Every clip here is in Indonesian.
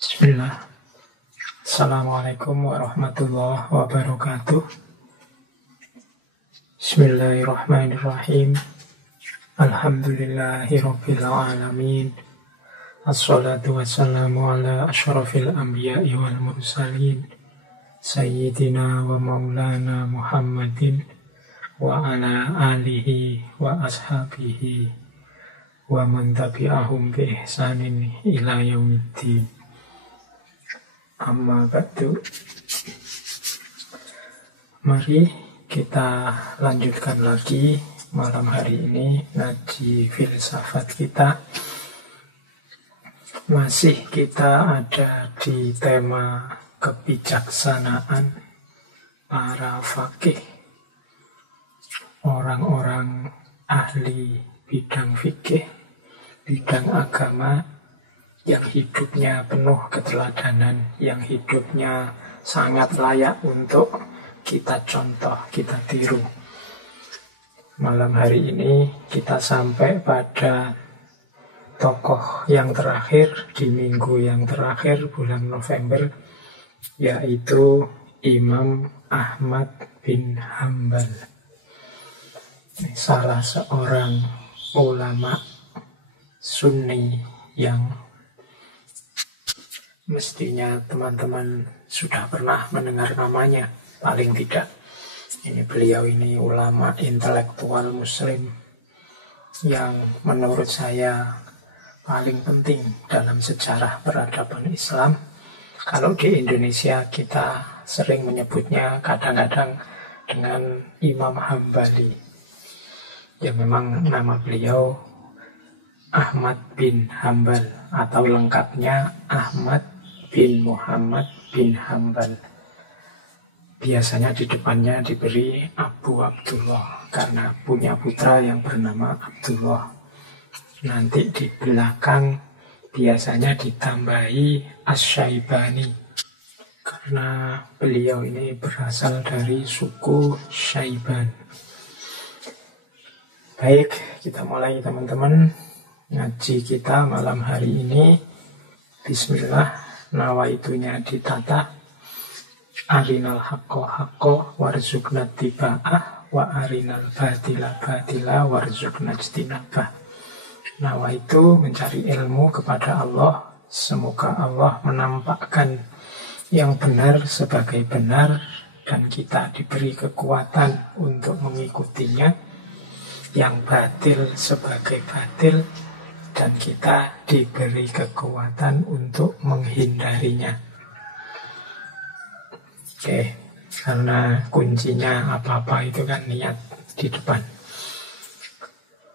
Bismillah. Assalamualaikum warahmatullahi wabarakatuh. Bismillahirrahmanirrahim. Alhamdulillahirabbil alamin. Assalatu wassalamu ala asyrafil anbiya'i wal mursalin Sayyidina wa maulana Muhammadin wa ala alihi wa ashabihi wa man tabi'ahum bi ihsanin ila yaumiddin. Amma ba'du. Mari kita lanjutkan lagi malam hari ini ngaji filsafat kita. Masih kita ada di tema kebijaksanaan para faqih, orang-orang ahli bidang fikih, bidang agama, yang hidupnya penuh keteladanan, yang hidupnya sangat layak untuk kita contoh, kita tiru. Malam hari ini kita sampai pada tokoh yang terakhir di minggu yang terakhir bulan November, yaitu Imam Ahmad bin Hanbal. Salah seorang ulama Sunni yang mestinya teman-teman sudah pernah mendengar namanya, paling tidak. Beliau ini ulama intelektual muslim yang menurut saya paling penting dalam sejarah peradaban Islam. Kalau di Indonesia kita sering menyebutnya kadang-kadang dengan Imam Hambali. Ya memang nama beliau Ahmad bin Hanbal, atau lengkapnya Ahmad bin Muhammad bin Hanbal. Biasanya di depannya diberi Abu Abdullah karena punya putra yang bernama Abdullah. Nanti di belakang biasanya ditambahi Asy-Syaibani karena beliau ini berasal dari suku Syaiban. Baik, kita mulai teman-teman ngaji kita malam hari ini. Bismillah. Nawaitunya ditata. Arinal haqqo haqqo warzuqna tiba'ah wa arinal batila batila warzuqna ijtinabah. Nawaitu mencari ilmu kepada Allah, semoga Allah menampakkan yang benar sebagai benar dan kita diberi kekuatan untuk mengikutinya, yang batil sebagai batil dan kita diberi kekuatan untuk menghindarinya. Oke, karena kuncinya apa-apa itu kan niat di depan.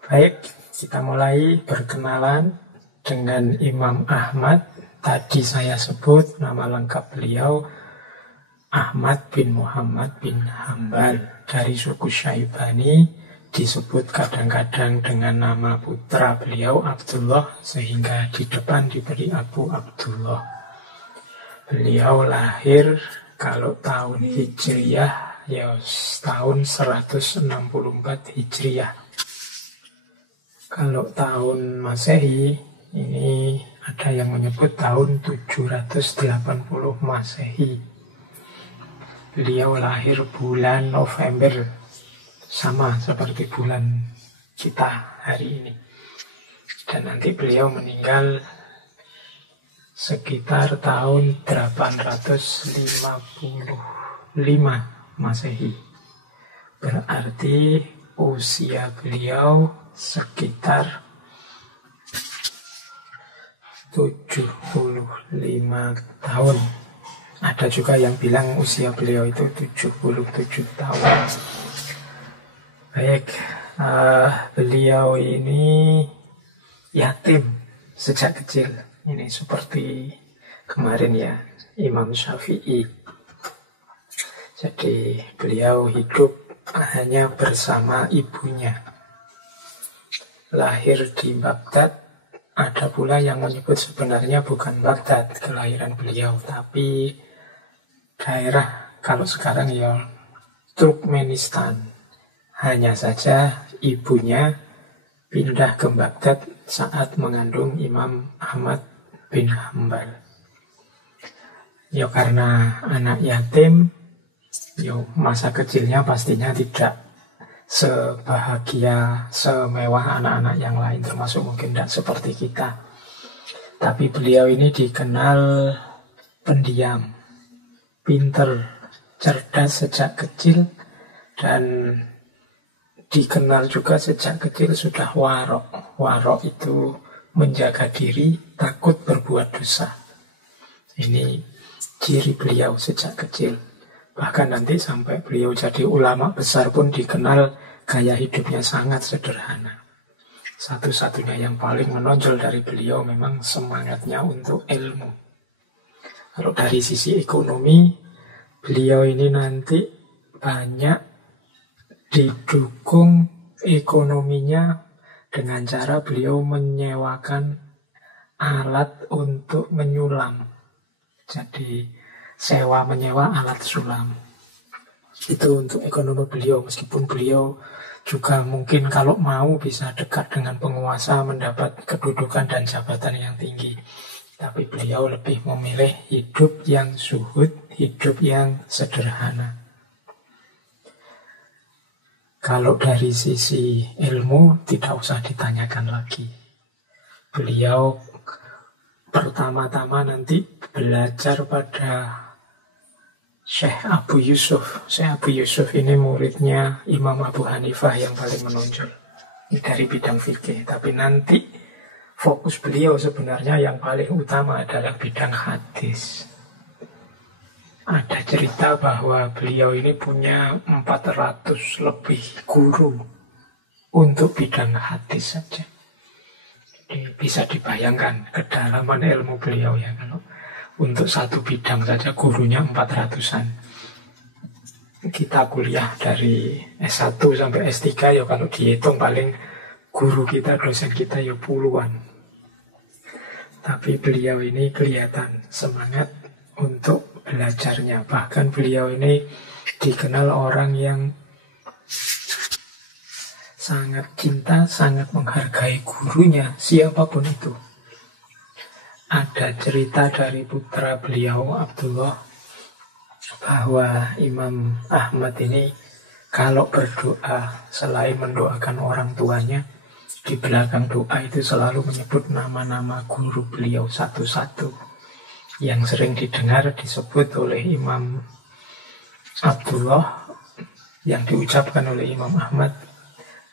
Baik, kita mulai berkenalan dengan Imam Ahmad. Tadi saya sebut nama lengkap beliau Ahmad bin Muhammad bin Hanbal dari suku Syaibani. Disebut kadang-kadang dengan nama putra beliau Abdullah, sehingga di depan diberi Abu Abdullah. Beliau lahir kalau tahun Hijriyah ya tahun 164 Hijriyah. Kalau tahun Masehi ini ada yang menyebut tahun 780 Masehi. Beliau lahir bulan November, sama seperti bulan kita hari ini. Dan nanti beliau meninggal sekitar tahun 855 Masehi. Berarti usia beliau sekitar 75 tahun. Ada juga yang bilang usia beliau itu 77 tahun. Baik, beliau ini yatim sejak kecil. Ini seperti kemarin ya, Imam Syafi'i. Jadi beliau hidup hanya bersama ibunya. Lahir di Baghdad. Ada pula yang menyebut sebenarnya bukan Baghdad kelahiran beliau, tapi daerah kalau sekarang ya Turkmenistan. Hanya saja ibunya pindah ke Baghdad saat mengandung Imam Ahmad bin Hanbal. Ya karena anak yatim, ya masa kecilnya pastinya tidak sebahagia, semewah anak-anak yang lain, termasuk mungkin tidak seperti kita. Tapi beliau ini dikenal pendiam, pinter, cerdas sejak kecil, dan dikenal juga sejak kecil sudah warok. Warok itu menjaga diri, takut berbuat dosa. Ini ciri beliau sejak kecil. Bahkan nanti sampai beliau jadi ulama besar pun dikenal gaya hidupnya sangat sederhana. Satu-satunya yang paling menonjol dari beliau memang semangatnya untuk ilmu. Kalau dari sisi ekonomi, beliau ini nanti banyak didukung ekonominya dengan cara beliau menyewakan alat untuk menyulam. Jadi sewa menyewa alat sulam. Itu untuk ekonomi beliau, meskipun beliau juga mungkin kalau mau bisa dekat dengan penguasa, mendapat kedudukan dan jabatan yang tinggi. Tapi beliau lebih memilih hidup yang zuhud, hidup yang sederhana. Kalau dari sisi ilmu tidak usah ditanyakan lagi. Beliau pertama-tama nanti belajar pada Syekh Abu Yusuf. Syekh Abu Yusuf ini muridnya Imam Abu Hanifah yang paling menonjol dari bidang fikih. Tapi nanti fokus beliau sebenarnya yang paling utama adalah bidang hadis. Ada cerita bahwa beliau ini punya 400 lebih guru untuk bidang hadis saja. Jadi bisa dibayangkan kedalaman ilmu beliau ya, kalau untuk satu bidang saja gurunya 400-an. Kita kuliah dari S1 sampai S3 ya kalau dihitung paling guru kita, dosen kita ya puluhan. Tapi beliau ini kelihatan semangat untuk belajarnya. Bahkan beliau ini dikenal orang yang sangat cinta, sangat menghargai gurunya, siapapun itu. Ada cerita dari putra beliau, Abdullah, bahwa Imam Ahmad ini kalau berdoa, selain mendoakan orang tuanya, di belakang doa itu selalu menyebut nama-nama guru beliau satu-satu. Yang sering didengar disebut oleh Imam Abdullah, yang diucapkan oleh Imam Ahmad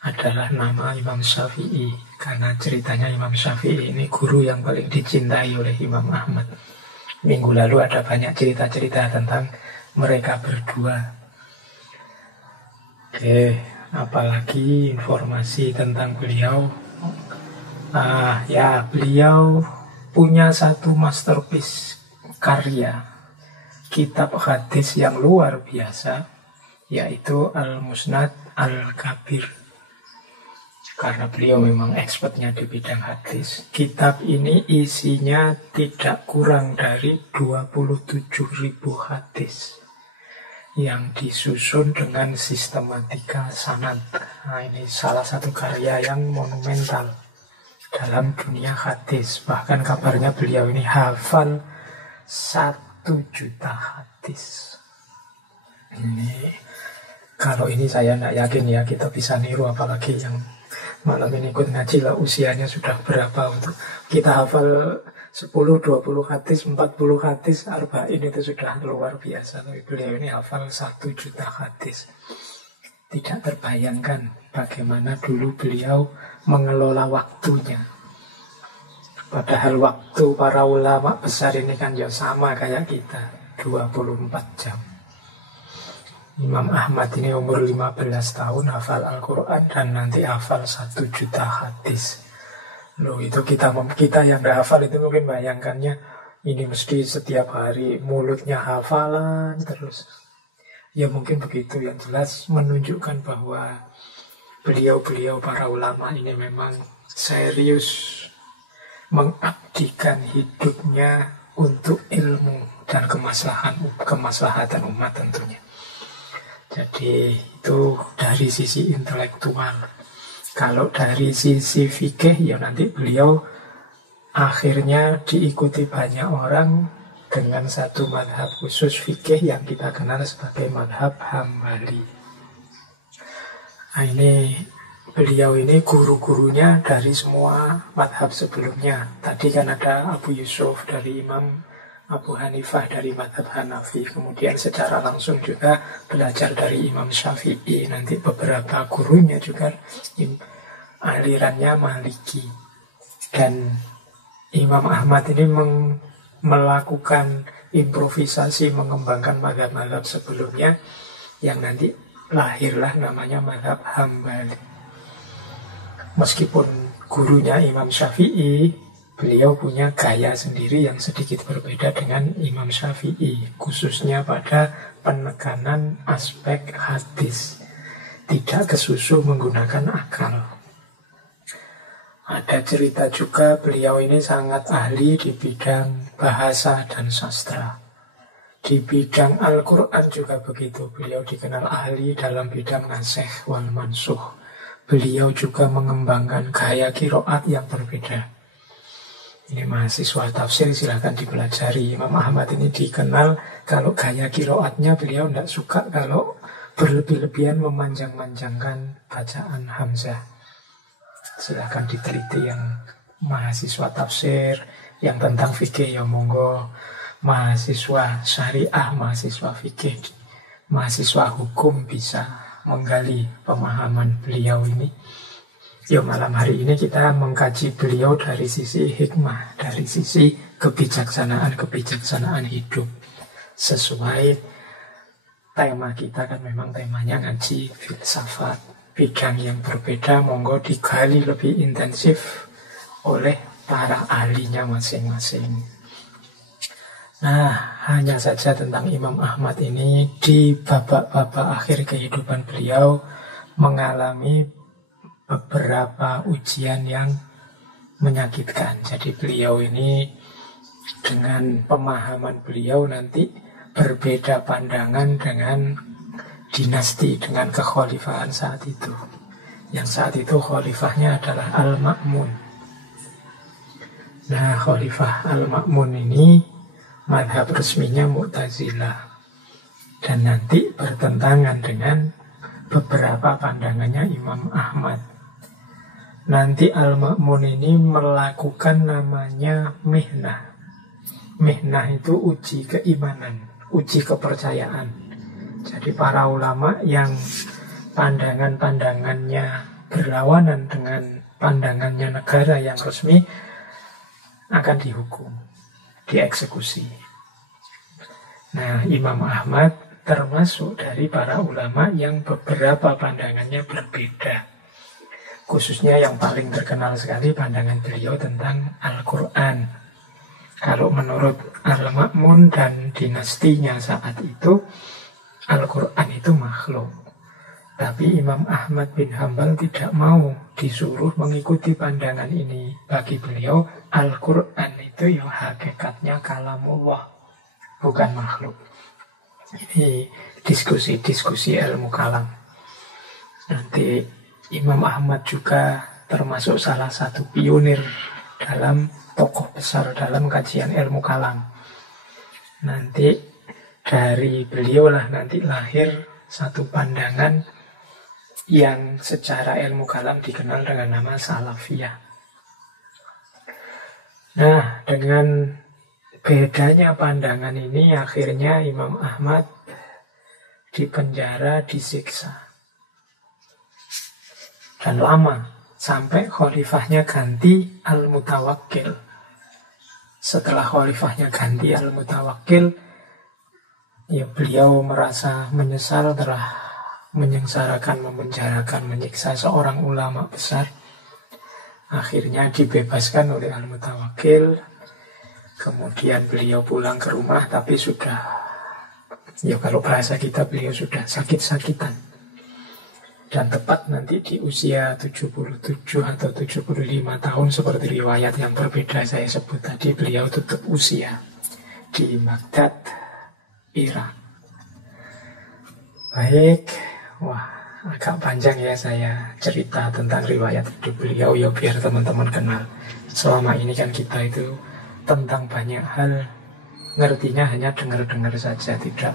adalah nama Imam Syafi'i. Karena ceritanya Imam Syafi'i ini guru yang paling dicintai oleh Imam Ahmad. Minggu lalu ada banyak cerita-cerita tentang mereka berdua. Oke, apalagi informasi tentang beliau. Beliau punya satu masterpiece karya, kitab hadis yang luar biasa, yaitu Al-Musnad Al-Kabir. Karena beliau memang expertnya di bidang hadis. Kitab ini isinya tidak kurang dari 27.000 hadis yang disusun dengan sistematika sanad. Nah, ini salah satu karya yang monumental dalam dunia hadis. Bahkan kabarnya beliau ini hafal 1 juta hadis. Ini kalau ini saya tidak yakin ya kita bisa niru, apalagi yang malam ini ikut ngaji lah usianya sudah berapa untuk kita hafal 10, 20 hadis, 40 hadis, arba'in itu sudah luar biasa. Tapi beliau ini hafal 1 juta hadis. Tidak terbayangkan bagaimana dulu beliau mengelola waktunya. Padahal waktu para ulama besar ini kan ya sama kayak kita, 24 jam. Imam Ahmad ini umur 15 tahun hafal Al-Quran dan nanti hafal 1 juta hadis. Loh, itu kita yang gak hafal itu mungkin bayangkannya ini mesti setiap hari mulutnya hafalan terus. Ya mungkin begitu, yang jelas menunjukkan bahwa beliau-beliau para ulama ini memang serius mengabdikan hidupnya untuk ilmu dan kemaslahatan umat tentunya. Jadi itu dari sisi intelektual. Kalau dari sisi fikih ya nanti beliau akhirnya diikuti banyak orang dengan satu madhab khusus fikih yang kita kenal sebagai madhab Hambali. Nah, ini beliau ini guru-gurunya dari semua madhab sebelumnya. Tadi kan ada Abu Yusuf dari Imam Abu Hanifah dari madhab Hanafi. Kemudian secara langsung juga belajar dari Imam Syafi'i. Nanti beberapa gurunya juga alirannya Maliki. Dan Imam Ahmad ini melakukan improvisasi, mengembangkan madhab-madhab sebelumnya yang nanti lahirlah namanya madhab Hambali. Meskipun gurunya Imam Syafi'i, beliau punya gaya sendiri yang sedikit berbeda dengan Imam Syafi'i, khususnya pada penekanan aspek hadis, tidak kesusu menggunakan akal. Ada cerita juga beliau ini sangat ahli di bidang bahasa dan sastra. Di bidang Al-Quran juga begitu. Beliau dikenal ahli dalam bidang nasikh wal mansukh. Beliau juga mengembangkan gaya qiraat yang berbeda. Ini mahasiswa tafsir silahkan dipelajari. Imam Ahmad ini dikenal kalau gaya qiraatnya beliau tidak suka kalau berlebih-lebihan memanjang-manjangkan bacaan Hamzah. Silahkan diteliti yang mahasiswa tafsir, yang tentang fikih ya monggo, mahasiswa syariah, mahasiswa fikih, mahasiswa hukum bisa menggali pemahaman beliau ini. Ya malam hari ini kita mengkaji beliau dari sisi hikmah, dari sisi kebijaksanaan hidup. Sesuai tema kita kan memang temanya ngaji filsafat. Bidang yang berbeda monggo digali lebih intensif oleh para ahlinya masing-masing. Nah, hanya saja tentang Imam Ahmad ini di babak-babak akhir kehidupan beliau mengalami beberapa ujian yang menyakitkan. Jadi beliau ini dengan pemahaman beliau nanti berbeda pandangan dengan dinasti, dengan kekhalifahan saat itu. Yang saat itu khalifahnya adalah Al-Ma'mun. Nah, khalifah Al-Ma'mun ini madhab resminya Mu'tazilah. Dan nanti bertentangan dengan beberapa pandangannya Imam Ahmad. Nanti Al-Ma'mun ini melakukan namanya mihnah. Mihnah itu uji keimanan, uji kepercayaan. Jadi para ulama yang pandangan-pandangannya berlawanan dengan pandangannya negara yang resmi akan dihukum, dieksekusi. Nah, Imam Ahmad termasuk dari para ulama yang beberapa pandangannya berbeda. Khususnya yang paling terkenal sekali pandangan beliau tentang Al-Quran. Kalau menurut Al-Ma'mun dan dinastinya saat itu, Al-Quran itu makhluk. Tapi Imam Ahmad bin Hambal tidak mau disuruh mengikuti pandangan ini. Bagi beliau, Al-Quran itu ya hakikatnya kalamullah, bukan makhluk. Ini diskusi-diskusi ilmu kalam. Nanti Imam Ahmad juga termasuk salah satu pionir dalam tokoh besar dalam kajian ilmu kalam. Nanti dari beliau lah nanti lahir satu pandangan yang secara ilmu kalam dikenal dengan nama Salafiyah. Nah, dengan bedanya pandangan ini akhirnya Imam Ahmad dipenjara, disiksa. Dan lama, sampai khalifahnya ganti Al-Mutawakkil. Setelah khalifahnya ganti Al-Mutawakkil, ya beliau merasa menyesal telah menyengsarakan, memenjarakan, menyiksa seorang ulama besar. Akhirnya dibebaskan oleh Al-Mutawakkil. Kemudian beliau pulang ke rumah, tapi sudah, ya kalau bahasa kita beliau sudah sakit-sakitan. Dan tepat nanti di usia 77 atau 75 tahun seperti riwayat yang berbeda saya sebut tadi, beliau tutup usia di Baghdad, Irak. Baik, wah agak panjang ya saya cerita tentang riwayat hidup beliau ya biar teman-teman kenal. Selama ini kan kita itu tentang banyak hal ngertinya hanya dengar-dengar saja, tidak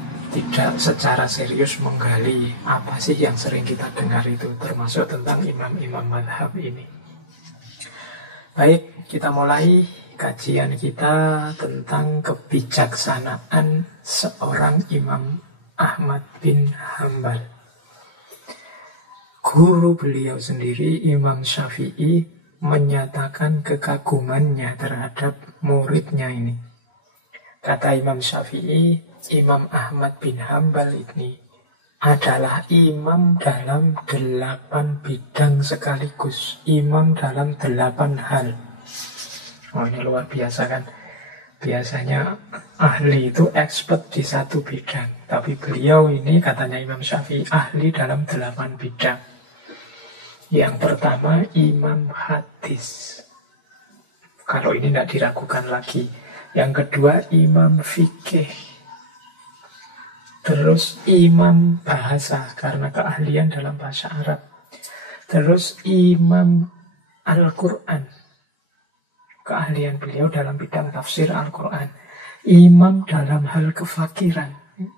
secara serius menggali apa sih yang sering kita dengar itu, termasuk tentang imam-imam madhab ini. Baik, kita mulai kajian kita tentang kebijaksanaan seorang Imam Ahmad bin Hambal. Guru beliau sendiri, Imam Syafi'i, menyatakan kekagumannya terhadap muridnya ini. Kata Imam Syafi'i, Imam Ahmad bin Hambal ini adalah imam dalam 8 bidang sekaligus. Imam dalam 8 hal. Oh, ini luar biasa kan. Biasanya ahli itu expert di satu bidang. Tapi beliau ini, katanya Imam Syafi'i, ahli dalam 8 bidang. Yang pertama, imam hadis. Kalau ini tidak diragukan lagi. Yang kedua, imam fikih. Terus imam bahasa, karena keahlian dalam bahasa Arab. Terus imam Al-Quran. Keahlian beliau dalam bidang tafsir Al-Quran. Imam dalam hal kefakiran.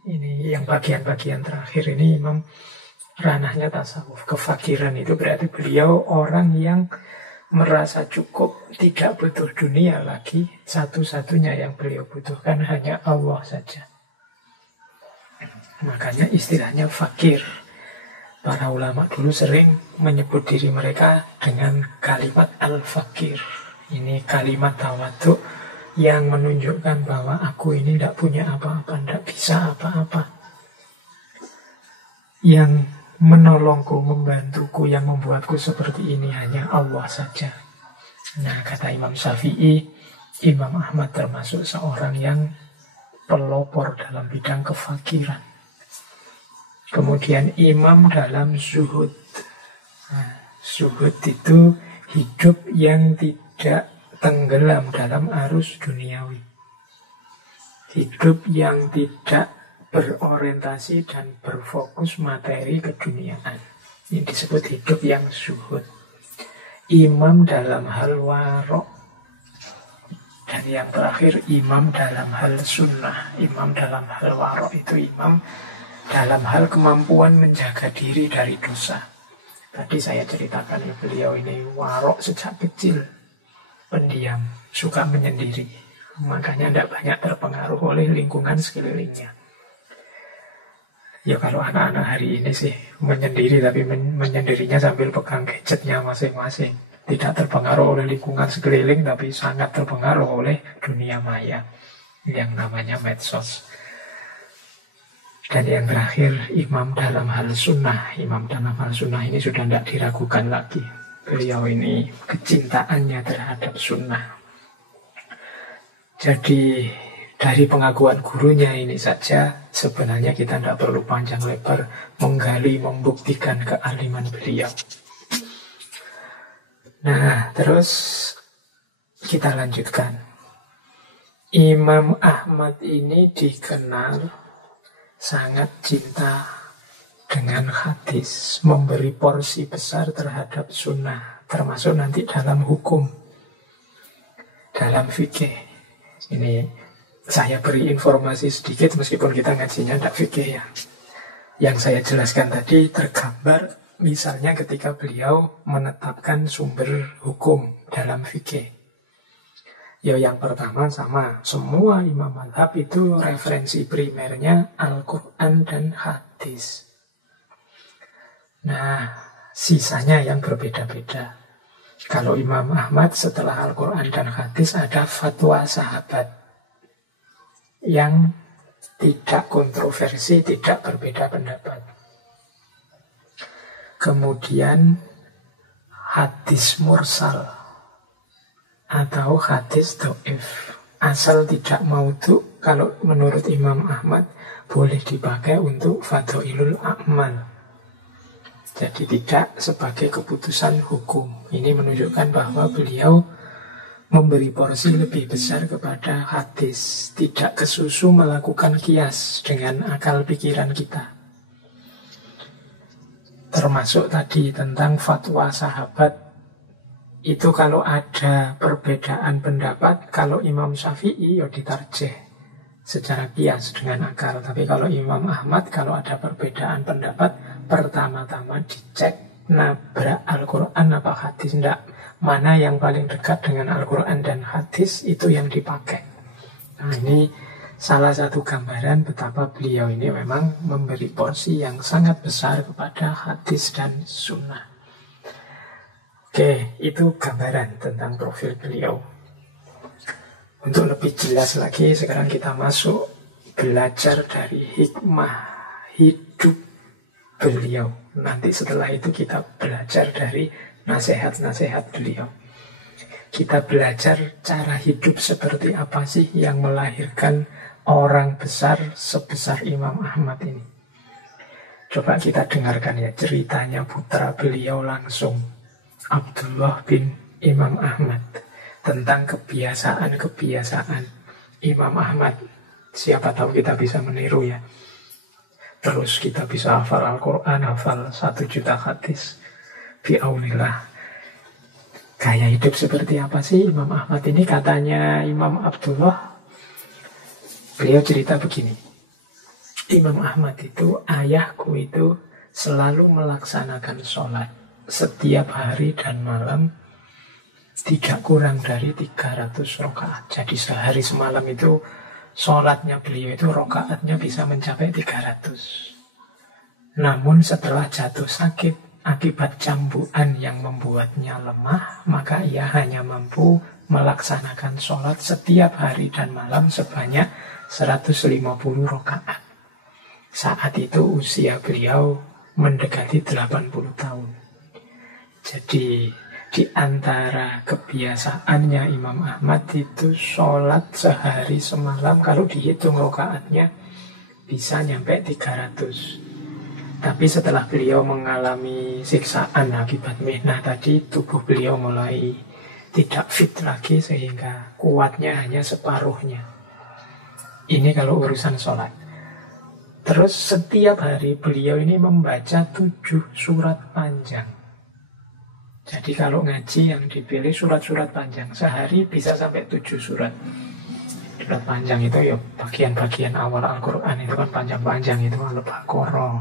Ini yang bagian-bagian terakhir ini imam ranahnya tasawuf. Kefakiran itu berarti beliau orang yang merasa cukup, tidak butuh dunia lagi. Satu-satunya yang beliau butuhkan hanya Allah saja. Makanya istilahnya fakir. Para ulama dulu sering menyebut diri mereka dengan kalimat al-fakir. Ini kalimat tawadhu yang menunjukkan bahwa aku ini tidak punya apa-apa, tidak bisa apa-apa. Yang menolongku, membantuku, yang membuatku seperti ini hanya Allah saja. Nah, kata Imam Syafi'i, Imam Ahmad termasuk seorang yang pelopor dalam bidang kefakiran. Kemudian imam dalam zuhud. Nah, zuhud itu hidup yang tidak tenggelam dalam arus duniawi. Hidup yang tidak berorientasi dan berfokus materi keduniaan. Ini disebut hidup yang zuhud. Imam dalam hal warok. Dan yang terakhir, imam dalam hal sunnah. Imam dalam hal warok itu imam dalam hal kemampuan menjaga diri dari dosa. Tadi saya ceritakan ya, beliau ini warok sejak kecil, pendiam, suka menyendiri. Makanya tidak banyak terpengaruh oleh lingkungan sekelilingnya. Ya kalau anak-anak hari ini sih menyendiri, tapi menyendirinya sambil pegang gadgetnya masing-masing. Tidak terpengaruh oleh lingkungan sekeliling, tapi sangat terpengaruh oleh dunia maya yang namanya medsos. Dan yang terakhir, imam dalam hal sunnah. Imam dalam hal sunnah ini sudah tidak diragukan lagi. Beliau ini kecintaannya terhadap sunnah. Jadi dari pengakuan gurunya ini saja, sebenarnya kita tidak perlu panjang lebar menggali, membuktikan kealiman beliau. Nah, terus kita lanjutkan. Imam Ahmad ini dikenal sangat cinta dengan hadis, memberi porsi besar terhadap sunnah, termasuk nanti dalam hukum, dalam fikih. Ini saya beri informasi sedikit meskipun kita ngajinya tidak fikih ya. Yang saya jelaskan tadi tergambar misalnya ketika beliau menetapkan sumber hukum dalam fikih. Ya yang pertama sama, semua imam madhab itu referensi primernya Al-Quran dan hadis. Nah, sisanya yang berbeda-beda. Kalau Imam Ahmad setelah Al-Quran dan hadis ada fatwa sahabat yang tidak kontroversi, tidak berbeda pendapat. Kemudian hadis mursal atau hadis dhaif, asal tidak maudhu, kalau menurut Imam Ahmad boleh dipakai untuk fadhailul a'mal. Jadi tidak sebagai keputusan hukum. Ini menunjukkan bahwa beliau memberi porsi lebih besar kepada hadis, tidak kesusu melakukan kias dengan akal pikiran kita. Termasuk tadi tentang fatwa sahabat. Itu kalau ada perbedaan pendapat, kalau Imam Syafi'i ya ditarjih. secara kias dengan akal. Tapi kalau Imam Ahmad, kalau ada perbedaan pendapat, pertama-tama dicek nabrak Al-Quran apa hadis. Enggak, mana yang paling dekat dengan Al-Quran dan hadis, itu yang dipakai. Nah, ini salah satu gambaran betapa beliau ini memang memberi porsi yang sangat besar kepada hadis dan sunnah. Oke, itu gambaran tentang profil beliau. Untuk lebih jelas lagi, sekarang kita masuk belajar dari hikmah hidup beliau. Nanti setelah itu kita belajar dari nasihat-nasihat beliau. Kita belajar cara hidup seperti apa sih yang melahirkan orang besar sebesar Imam Ahmad ini. Coba kita dengarkan ya ceritanya putra beliau langsung, Abdullah bin Imam Ahmad, tentang kebiasaan-kebiasaan Imam Ahmad. Siapa tahu kita bisa meniru ya. Terus kita bisa hafal Al-Quran, hafal 1 juta hadis. Bi'aunillah. Gaya hidup seperti apa sih Imam Ahmad ini? Katanya Imam Abdullah, beliau cerita begini. Imam Ahmad itu, ayahku itu selalu melaksanakan sholat setiap hari dan malam tidak kurang dari 300 rakaat. Jadi sehari semalam itu sholatnya beliau itu rakaatnya bisa mencapai 300. Namun setelah jatuh sakit akibat cambukan yang membuatnya lemah, maka ia hanya mampu melaksanakan sholat setiap hari dan malam sebanyak 150 rakaat. Saat itu usia beliau mendekati 80 tahun. Jadi di antara kebiasaannya Imam Ahmad itu sholat sehari semalam, kalau dihitung rakaatnya bisa nyampe 300. Tapi setelah beliau mengalami siksaan akibat mihnah tadi, tubuh beliau mulai tidak fit lagi sehingga kuatnya hanya separuhnya. Ini kalau urusan sholat. Terus setiap hari beliau ini membaca 7 surat panjang. Jadi kalau ngaji yang dipilih surat-surat panjang. Sehari bisa sampai 7 surat. Surat panjang itu ya bagian-bagian awal Al-Quran. Itu kan panjang-panjang. Itu Al-Baqarah,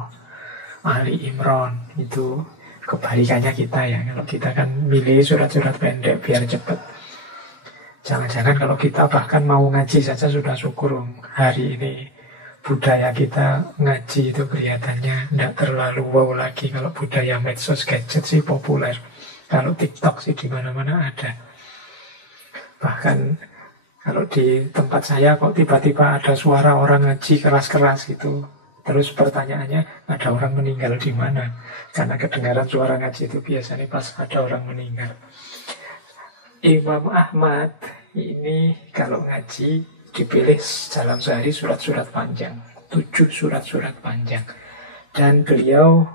Ali Imran. Itu kebalikannya kita ya. Kalau kita kan milih surat-surat pendek biar cepat. Jangan-jangan kalau kita bahkan mau ngaji saja sudah syukur. Hari ini budaya kita ngaji itu kelihatannya tidak terlalu wow lagi. Kalau budaya medsos gadget sih populer. Kalau TikTok sih di mana-mana ada. Bahkan kalau di tempat saya kok tiba-tiba ada suara orang ngaji keras-keras gitu. Terus pertanyaannya, ada orang meninggal di mana? Karena kedengaran suara ngaji itu biasanya pas ada orang meninggal. Imam Ahmad ini kalau ngaji dipilih dalam sehari surat-surat panjang, 7 surat-surat panjang. Dan beliau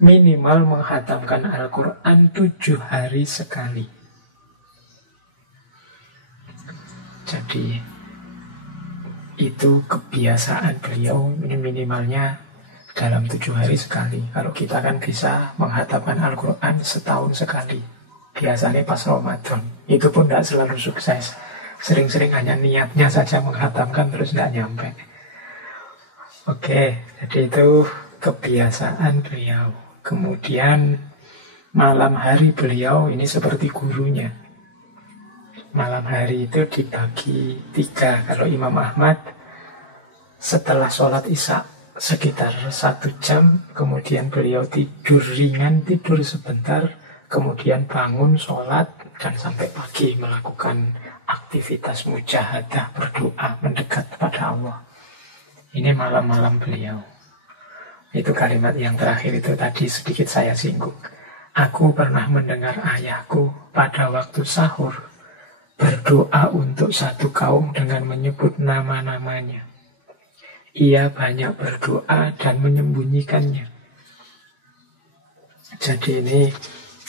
minimal menghatamkan Al-Quran 7 hari sekali. Jadi itu kebiasaan beliau, minimalnya dalam 7 hari sekali. Kalau kita kan bisa menghatamkan Al-Quran setahun sekali. Biasanya pas Ramadan. Itu pun tidak selalu sukses. Sering-sering hanya niatnya saja menghatamkan terus tidak nyampe. Oke, jadi itu kebiasaan beliau. Kemudian malam hari beliau ini seperti gurunya. Malam hari itu dibagi 3. Kalau Imam Ahmad setelah sholat isya sekitar 1 jam, kemudian beliau tidur ringan, tidur sebentar, kemudian bangun, sholat, dan sampai pagi melakukan aktivitas mujahadah, berdoa, mendekat kepada Allah. Ini malam-malam beliau. Itu kalimat yang terakhir itu tadi sedikit saya singgung. Aku pernah mendengar ayahku pada waktu sahur berdoa untuk satu kaum dengan menyebut nama-namanya. Ia banyak berdoa dan menyembunyikannya. Jadi ini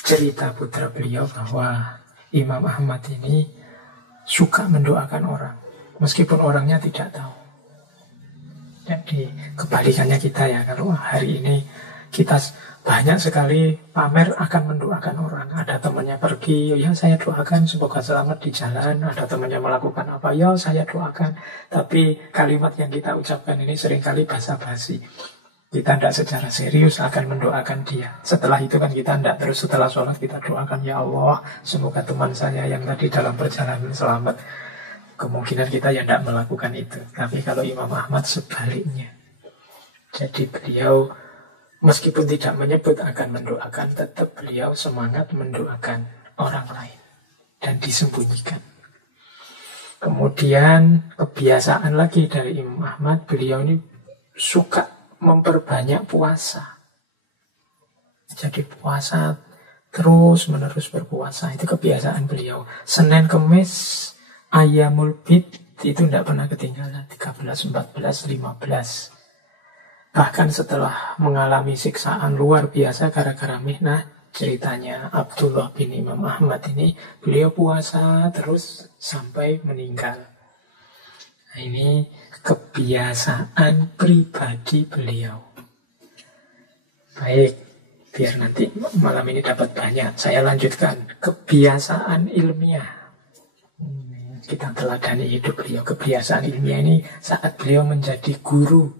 cerita putra beliau bahwa Imam Ahmad ini suka mendoakan orang, meskipun orangnya tidak tahu. Jadi kebalikannya kita ya, kalau hari ini kita banyak sekali pamer akan mendoakan orang. Ada temannya pergi, ya saya doakan semoga selamat di jalan. Ada temannya melakukan apa, ya saya doakan. Tapi kalimat yang kita ucapkan ini seringkali basa-basi. Kita tidak secara serius akan mendoakan dia. Setelah itu kan kita tidak terus setelah sholat kita doakan, ya Allah semoga teman saya yang tadi dalam perjalanan selamat. Kemungkinan kita ya tidak melakukan itu. Tapi kalau Imam Ahmad sebaliknya. Jadi beliau meskipun tidak menyebut akan mendoakan, tetap beliau semangat mendoakan orang lain. Dan disembunyikan. Kemudian kebiasaan lagi dari Imam Ahmad, beliau ini suka memperbanyak puasa. Jadi puasa terus menerus berpuasa. Itu kebiasaan beliau. Senin, Kemis, Ayyamul Bid itu tidak pernah ketinggalan. 13, 14, 15. Bahkan setelah mengalami siksaan luar biasa gara-gara mihnah, ceritanya Abdullah bin Imam Ahmad ini, beliau puasa terus sampai meninggal. Nah, ini kebiasaan pribadi beliau. Baik, biar nanti malam ini dapat banyak, saya lanjutkan. Kebiasaan ilmiah. Kita teladani hidup beliau. Kebiasaan ilmiah ini saat beliau menjadi guru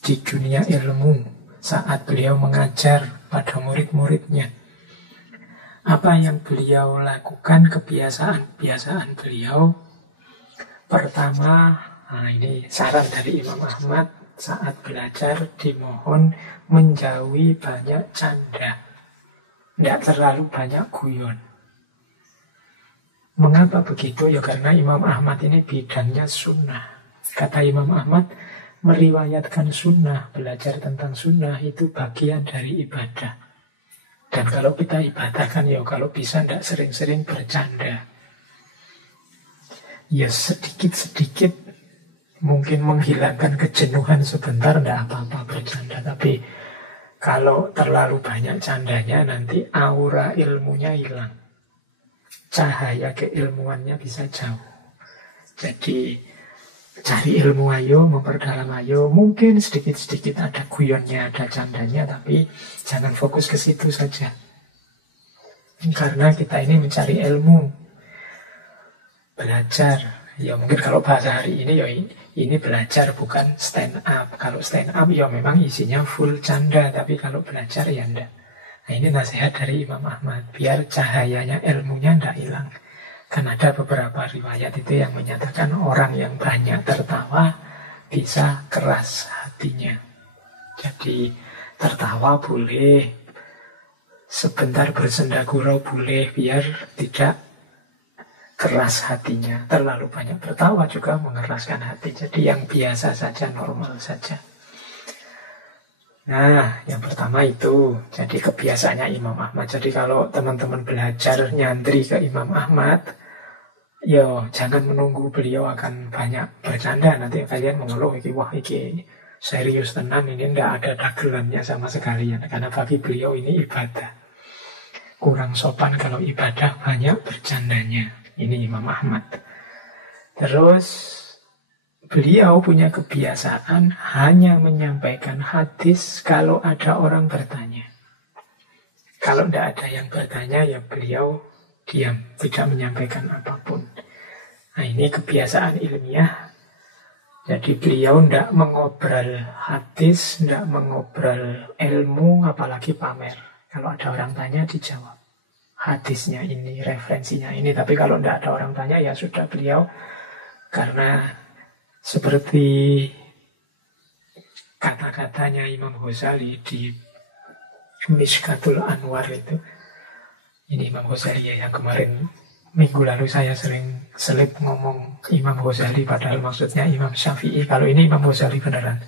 di dunia ilmu, saat beliau mengajar pada murid-muridnya. Apa yang beliau lakukan, kebiasaan beliau? Pertama, ini saran dari Imam Ahmad, saat belajar dimohon menjauhi banyak canda. Tidak terlalu banyak guyon. Mengapa begitu? Ya karena Imam Ahmad ini bidangnya sunnah. Kata Imam Ahmad, meriwayatkan sunnah, belajar tentang sunnah itu bagian dari ibadah. Dan kalau kita ibadah kan ya kalau bisa tidak sering-sering bercanda. Ya sedikit-sedikit mungkin menghilangkan kejenuhan sebentar, tidak apa-apa bercanda. Tapi kalau terlalu banyak candanya nanti aura ilmunya hilang. Cahaya keilmuannya bisa jauh. Jadi cari ilmu ayo, memperdalam ayo. Mungkin sedikit-sedikit ada guyonnya, ada candanya, tapi jangan fokus ke situ saja. Karena kita ini mencari ilmu, belajar. Ya mungkin kalau bahasa hari ini ya ini belajar bukan stand up. Kalau stand up ya memang isinya full canda, tapi kalau belajar ya enggak. Nah ini nasihat dari Imam Ahmad, biar cahayanya ilmunya enggak hilang. Kan ada beberapa riwayat itu yang menyatakan orang yang banyak tertawa bisa keras hatinya. Jadi tertawa boleh, sebentar bersenda gurau boleh, biar tidak keras hatinya. Terlalu banyak tertawa juga mengeraskan hati. Jadi yang biasa saja, normal saja. Nah, yang pertama itu, jadi kebiasaannya Imam Ahmad. Jadi kalau teman-teman belajar nyantri ke Imam Ahmad, yo jangan menunggu beliau akan banyak bercanda. Nanti kalian mengeluh, wah iki serius tenan, ini ndak ada dagelannya sama sekali. Karena bagi beliau ini ibadah. Kurang sopan kalau ibadah banyak bercandanya. Ini Imam Ahmad. Terus beliau punya kebiasaan hanya menyampaikan hadis kalau ada orang bertanya. Kalau tidak ada yang bertanya, ya beliau diam, tidak menyampaikan apapun. Nah ini kebiasaan ilmiah. Jadi beliau tidak mengobrol hadis, tidak mengobrol ilmu, apalagi pamer. Kalau ada orang tanya, dijawab. Hadisnya ini, referensinya ini. Tapi kalau tidak ada orang tanya, ya sudah beliau. Karena seperti kata-katanya Imam Ghazali di Mishkatul Anwar itu. Ini Imam Ghazali ya, yang kemarin minggu lalu saya sering selip ngomong Imam Ghazali, padahal maksudnya Imam Syafi'i. Kalau ini Imam Ghazali beneran.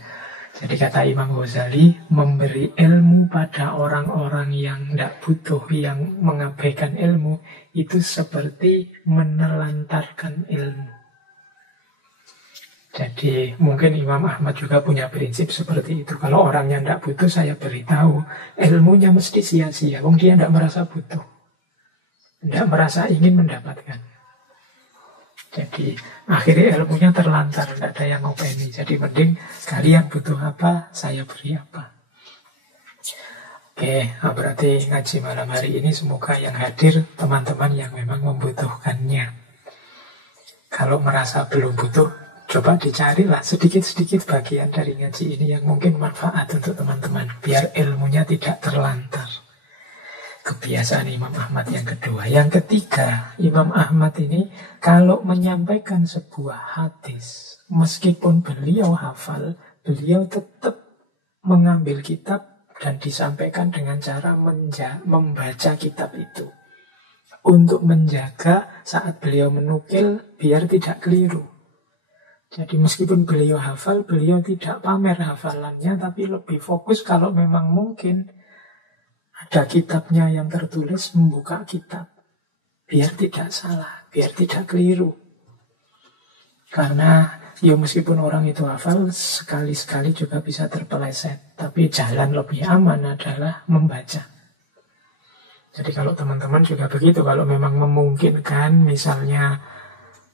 Jadi kata Imam Ghazali, memberi ilmu pada orang-orang yang tidak butuh, yang mengabaikan ilmu, itu seperti menelantarkan ilmu. Jadi mungkin Imam Ahmad juga punya prinsip seperti itu. Kalau orangnya tidak butuh, saya beritahu, ilmunya mesti sia-sia. Wong dia tidak merasa butuh, tidak merasa ingin mendapatkan. Jadi akhirnya ilmunya terlantar, tidak ada yang ngopeni. Jadi mending kalian butuh apa, saya beri apa. Oke, berarti ngaji malam hari ini semoga yang hadir teman-teman yang memang membutuhkannya. Kalau merasa belum butuh, coba dicarilah sedikit-sedikit bagian dari ngaji ini yang mungkin manfaat untuk teman-teman, biar ilmunya tidak terlantar. Kebiasaan Imam Ahmad yang kedua. Yang ketiga, Imam Ahmad ini kalau menyampaikan sebuah hadis, meskipun beliau hafal, beliau tetap mengambil kitab dan disampaikan dengan cara membaca kitab itu. Untuk menjaga saat beliau menukil, biar tidak keliru. Jadi meskipun beliau hafal, beliau tidak pamer hafalannya, tapi lebih fokus kalau memang mungkin ada kitabnya yang tertulis, membuka kitab. Biar tidak salah, biar tidak keliru. Karena ya meskipun orang itu hafal, sekali-sekali juga bisa terpeleset. Tapi jalan lebih aman adalah membaca. Jadi kalau teman-teman juga begitu, kalau memang memungkinkan, misalnya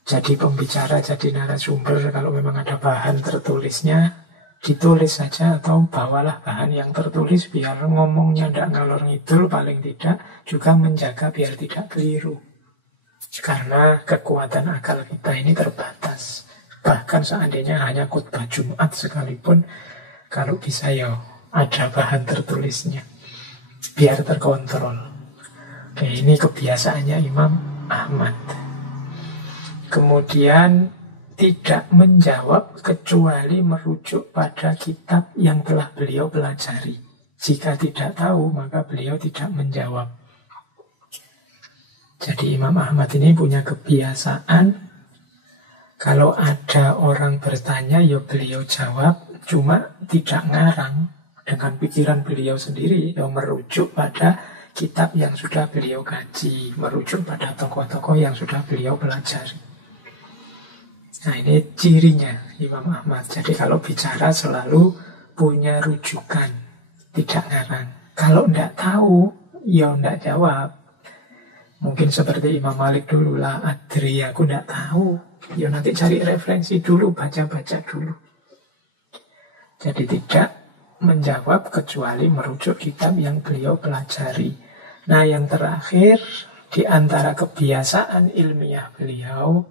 jadi pembicara, jadi narasumber, kalau memang ada bahan tertulisnya, ditulis saja atau bawalah bahan yang tertulis biar ngomongnya tidak ngalor ngidul, paling tidak juga menjaga biar tidak keliru. Karena kekuatan akal kita ini terbatas. Bahkan seandainya hanya khutbah Jumat sekalipun, kalau bisa ya ada bahan tertulisnya, biar terkontrol. Oke, ini kebiasaannya Imam Ahmad. Kemudian tidak menjawab kecuali merujuk pada kitab yang telah beliau pelajari. Jika tidak tahu, maka beliau tidak menjawab. Jadi Imam Ahmad ini punya kebiasaan, kalau ada orang bertanya, ya beliau jawab, cuma tidak ngarang dengan pikiran beliau sendiri, yang merujuk pada kitab yang sudah beliau kaji, merujuk pada tokoh-tokoh yang sudah beliau pelajari. Nah, ini cirinya Imam Ahmad. Jadi kalau bicara selalu punya rujukan, tidak ngarang. Kalau tidak tahu, ya tidak jawab. Mungkin seperti Imam Malik dulu lah, adri, aku tidak tahu. Ya nanti cari referensi dulu, baca-baca dulu. Jadi tidak menjawab kecuali merujuk kitab yang beliau pelajari. Nah, yang terakhir, di antara kebiasaan ilmiah beliau,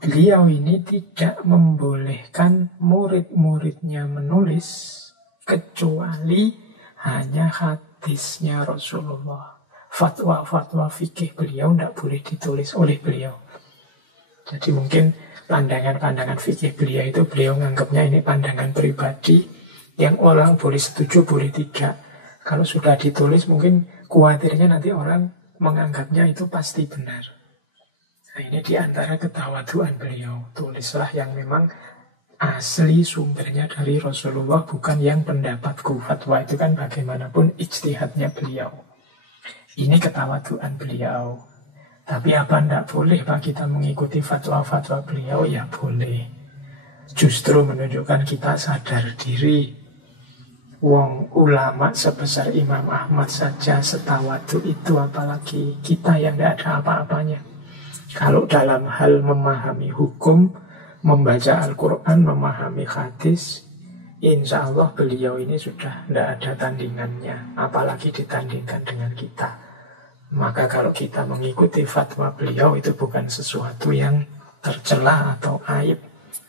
beliau ini tidak membolehkan murid-muridnya menulis kecuali hanya hadisnya Rasulullah. Fatwa-fatwa fikih beliau tidak boleh ditulis oleh beliau. Jadi mungkin pandangan-pandangan fikih beliau itu beliau menganggapnya ini pandangan pribadi yang orang boleh setuju, boleh tidak. Kalau sudah ditulis mungkin khawatirnya nanti orang menganggapnya itu pasti benar. Nah, ini diantara ketawaduan beliau. Tulislah yang memang asli sumbernya dari Rasulullah, bukan yang pendapatku. Fatwa itu kan bagaimanapun ijtihadnya beliau. Ini ketawaduan beliau. Tapi apa tidak boleh Pak kita mengikuti fatwa-fatwa beliau? Ya boleh. Justru menunjukkan kita sadar diri. Wong ulama sebesar Imam Ahmad saja setawadu itu, apalagi kita yang tidak ada apa-apanya. Kalau dalam hal memahami hukum, membaca Al-Quran, memahami hadis, insya Allah beliau ini sudah tidak ada tandingannya, apalagi ditandingkan dengan kita. Maka kalau kita mengikuti fatwa beliau, itu bukan sesuatu yang tercela atau aib,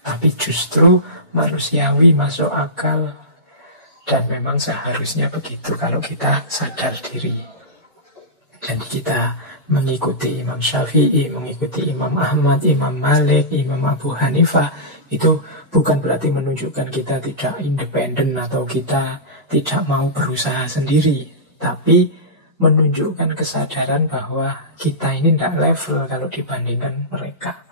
tapi justru manusiawi, masuk akal, dan memang seharusnya begitu kalau kita sadar diri. Jadi kita mengikuti Imam Syafi'i, mengikuti Imam Ahmad, Imam Malik, Imam Abu Hanifah, itu bukan berarti menunjukkan kita tidak independen atau kita tidak mau berusaha sendiri, tapi menunjukkan kesadaran bahwa kita ini tidak level kalau dibandingkan mereka.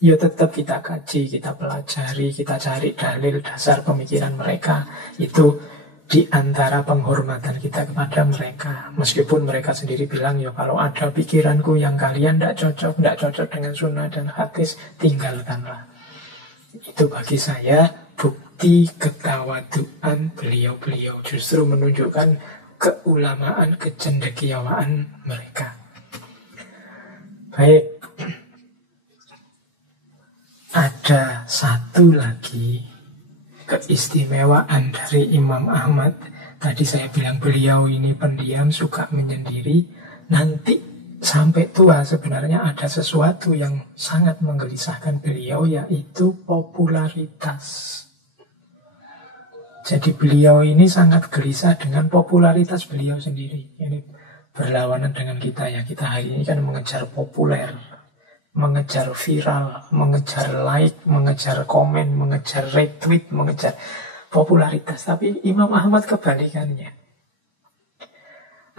Ya tetap kita kaji, kita pelajari, kita cari dalil dasar pemikiran mereka. Itu di antara penghormatan kita kepada mereka. Meskipun mereka sendiri bilang, ya kalau ada pikiranku yang kalian tidak cocok dengan sunnah dan hadis, tinggalkanlah. Itu bagi saya bukti ketawaduan beliau-beliau. Justru menunjukkan keulamaan, kecendekiawaan mereka. Baik, ada satu lagi keistimewaan dari Imam Ahmad Tadi saya bilang beliau ini pendiam, suka menyendiri. Nanti sampai tua sebenarnya ada sesuatu yang sangat menggelisahkan beliau, yaitu popularitas. Jadi beliau ini sangat gelisah dengan popularitas beliau sendiri. Ini berlawanan dengan kita ya. Kita hari ini kan mengejar populer, mengejar viral, mengejar like, mengejar komen, mengejar retweet, mengejar popularitas. Tapi Imam Ahmad kebalikannya.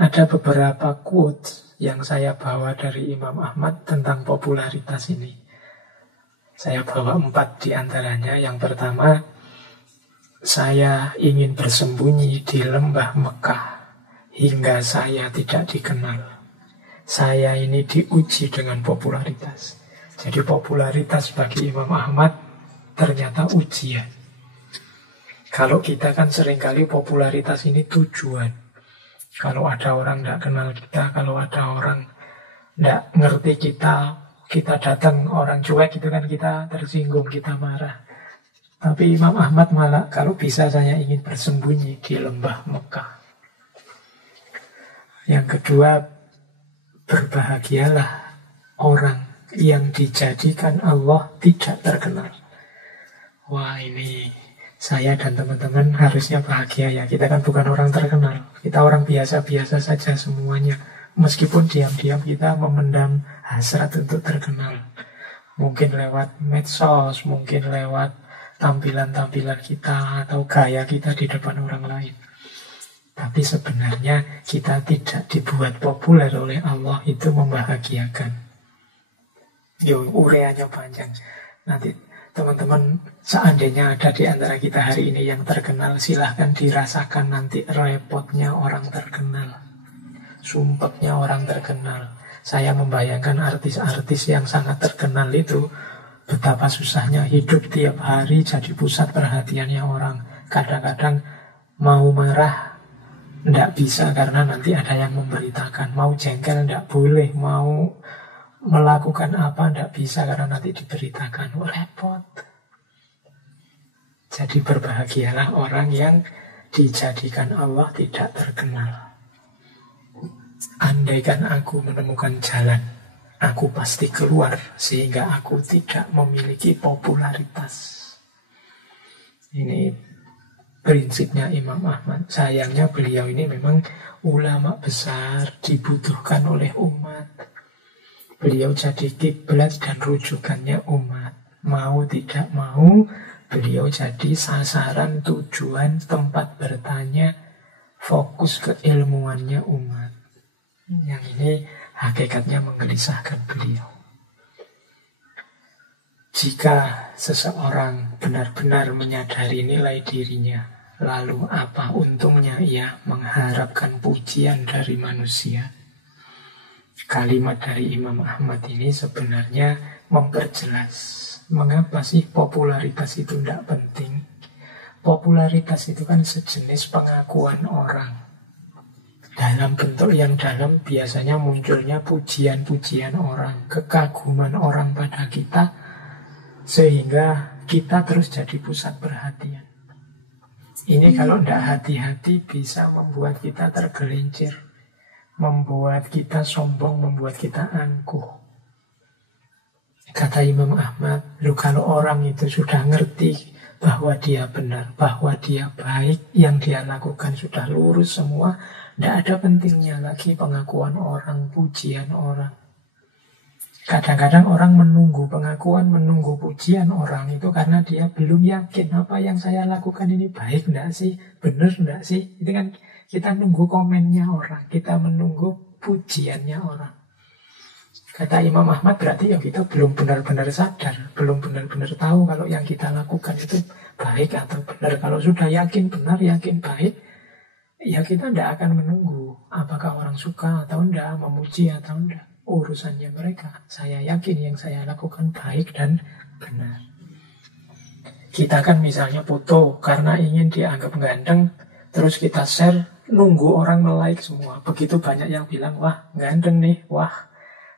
Ada beberapa quote yang saya bawa dari Imam Ahmad tentang popularitas ini. Saya bawa 4 di antaranya. Yang pertama, saya ingin bersembunyi di lembah Mekah hingga saya tidak dikenal. Saya ini diuji dengan popularitas. Jadi popularitas bagi Imam Ahmad ternyata ujian. Kalau kita kan seringkali popularitas ini tujuan. Kalau ada orang tidak kenal kita, kalau ada orang tidak ngerti kita, kita datang orang cuek itu kan kita tersinggung, kita marah. Tapi Imam Ahmad malah, kalau bisa saya ingin bersembunyi di lembah Mekah. Yang kedua, berbahagialah orang yang dijadikan Allah tidak terkenal. Wah, ini saya dan teman-teman harusnya bahagia ya. Kita kan bukan orang terkenal. Kita orang biasa-biasa saja semuanya. Meskipun diam-diam kita memendam hasrat untuk terkenal. Mungkin lewat medsos, mungkin lewat tampilan-tampilan kita atau gaya kita di depan orang lain. Tapi sebenarnya kita tidak dibuat populer oleh Allah, itu membahagiakan. Ureanya panjang. Nanti teman-teman seandainya ada di antara kita hari ini yang terkenal, silahkan dirasakan nanti repotnya orang terkenal, sumpeknya orang terkenal. Saya membayangkan artis-artis yang sangat terkenal itu betapa susahnya hidup tiap hari jadi pusat perhatiannya orang. Kadang-kadang mau marah tidak bisa karena nanti ada yang memberitakan. Mau jengkel tidak boleh. Mau melakukan apa tidak bisa karena nanti diberitakan. Repot. Jadi berbahagialah orang yang dijadikan Allah tidak terkenal. Andaikan aku menemukan jalan, aku pasti keluar sehingga aku tidak memiliki popularitas. Ini prinsipnya Imam Ahmad. Sayangnya beliau ini memang ulama besar, dibutuhkan oleh umat. Beliau jadi kiblat dan rujukannya umat. Mau tidak mau, beliau jadi sasaran, tujuan, tempat bertanya, fokus keilmuannya umat. Yang ini hakikatnya menggelisahkan beliau. Jika seseorang benar-benar menyadari nilai dirinya, lalu apa untungnya ia mengharapkan pujian dari manusia? Kalimat dari Imam Ahmad ini sebenarnya memperjelas mengapa sih popularitas itu tidak penting. Popularitas itu kan sejenis pengakuan orang. Dalam bentuk yang dalam biasanya munculnya pujian-pujian orang, kekaguman orang pada kita, sehingga kita terus jadi pusat perhatian. Ini kalau tidak hati-hati bisa membuat kita tergelincir, membuat kita sombong, membuat kita angkuh. Kata Imam Ahmad, kalau orang itu sudah ngerti bahwa dia benar, bahwa dia baik, yang dia lakukan sudah lurus semua, tidak ada pentingnya lagi pengakuan orang, pujian orang. Kadang-kadang orang menunggu pengakuan, menunggu pujian orang itu karena dia belum yakin apa yang saya lakukan ini baik enggak sih, benar enggak sih. Itu kan kita nunggu komennya orang, kita menunggu pujiannya orang. Kata Imam Ahmad berarti ya kita belum benar-benar sadar, belum benar-benar tahu kalau yang kita lakukan itu baik atau benar. Kalau sudah yakin benar, yakin baik, ya kita tidak akan menunggu apakah orang suka atau tidak, memuji atau tidak. Urusannya mereka. Saya yakin yang saya lakukan baik dan benar. Kita kan misalnya foto karena ingin dianggap ganteng, terus kita share, nunggu orang like semua. Begitu banyak yang bilang, wah ganteng nih, wah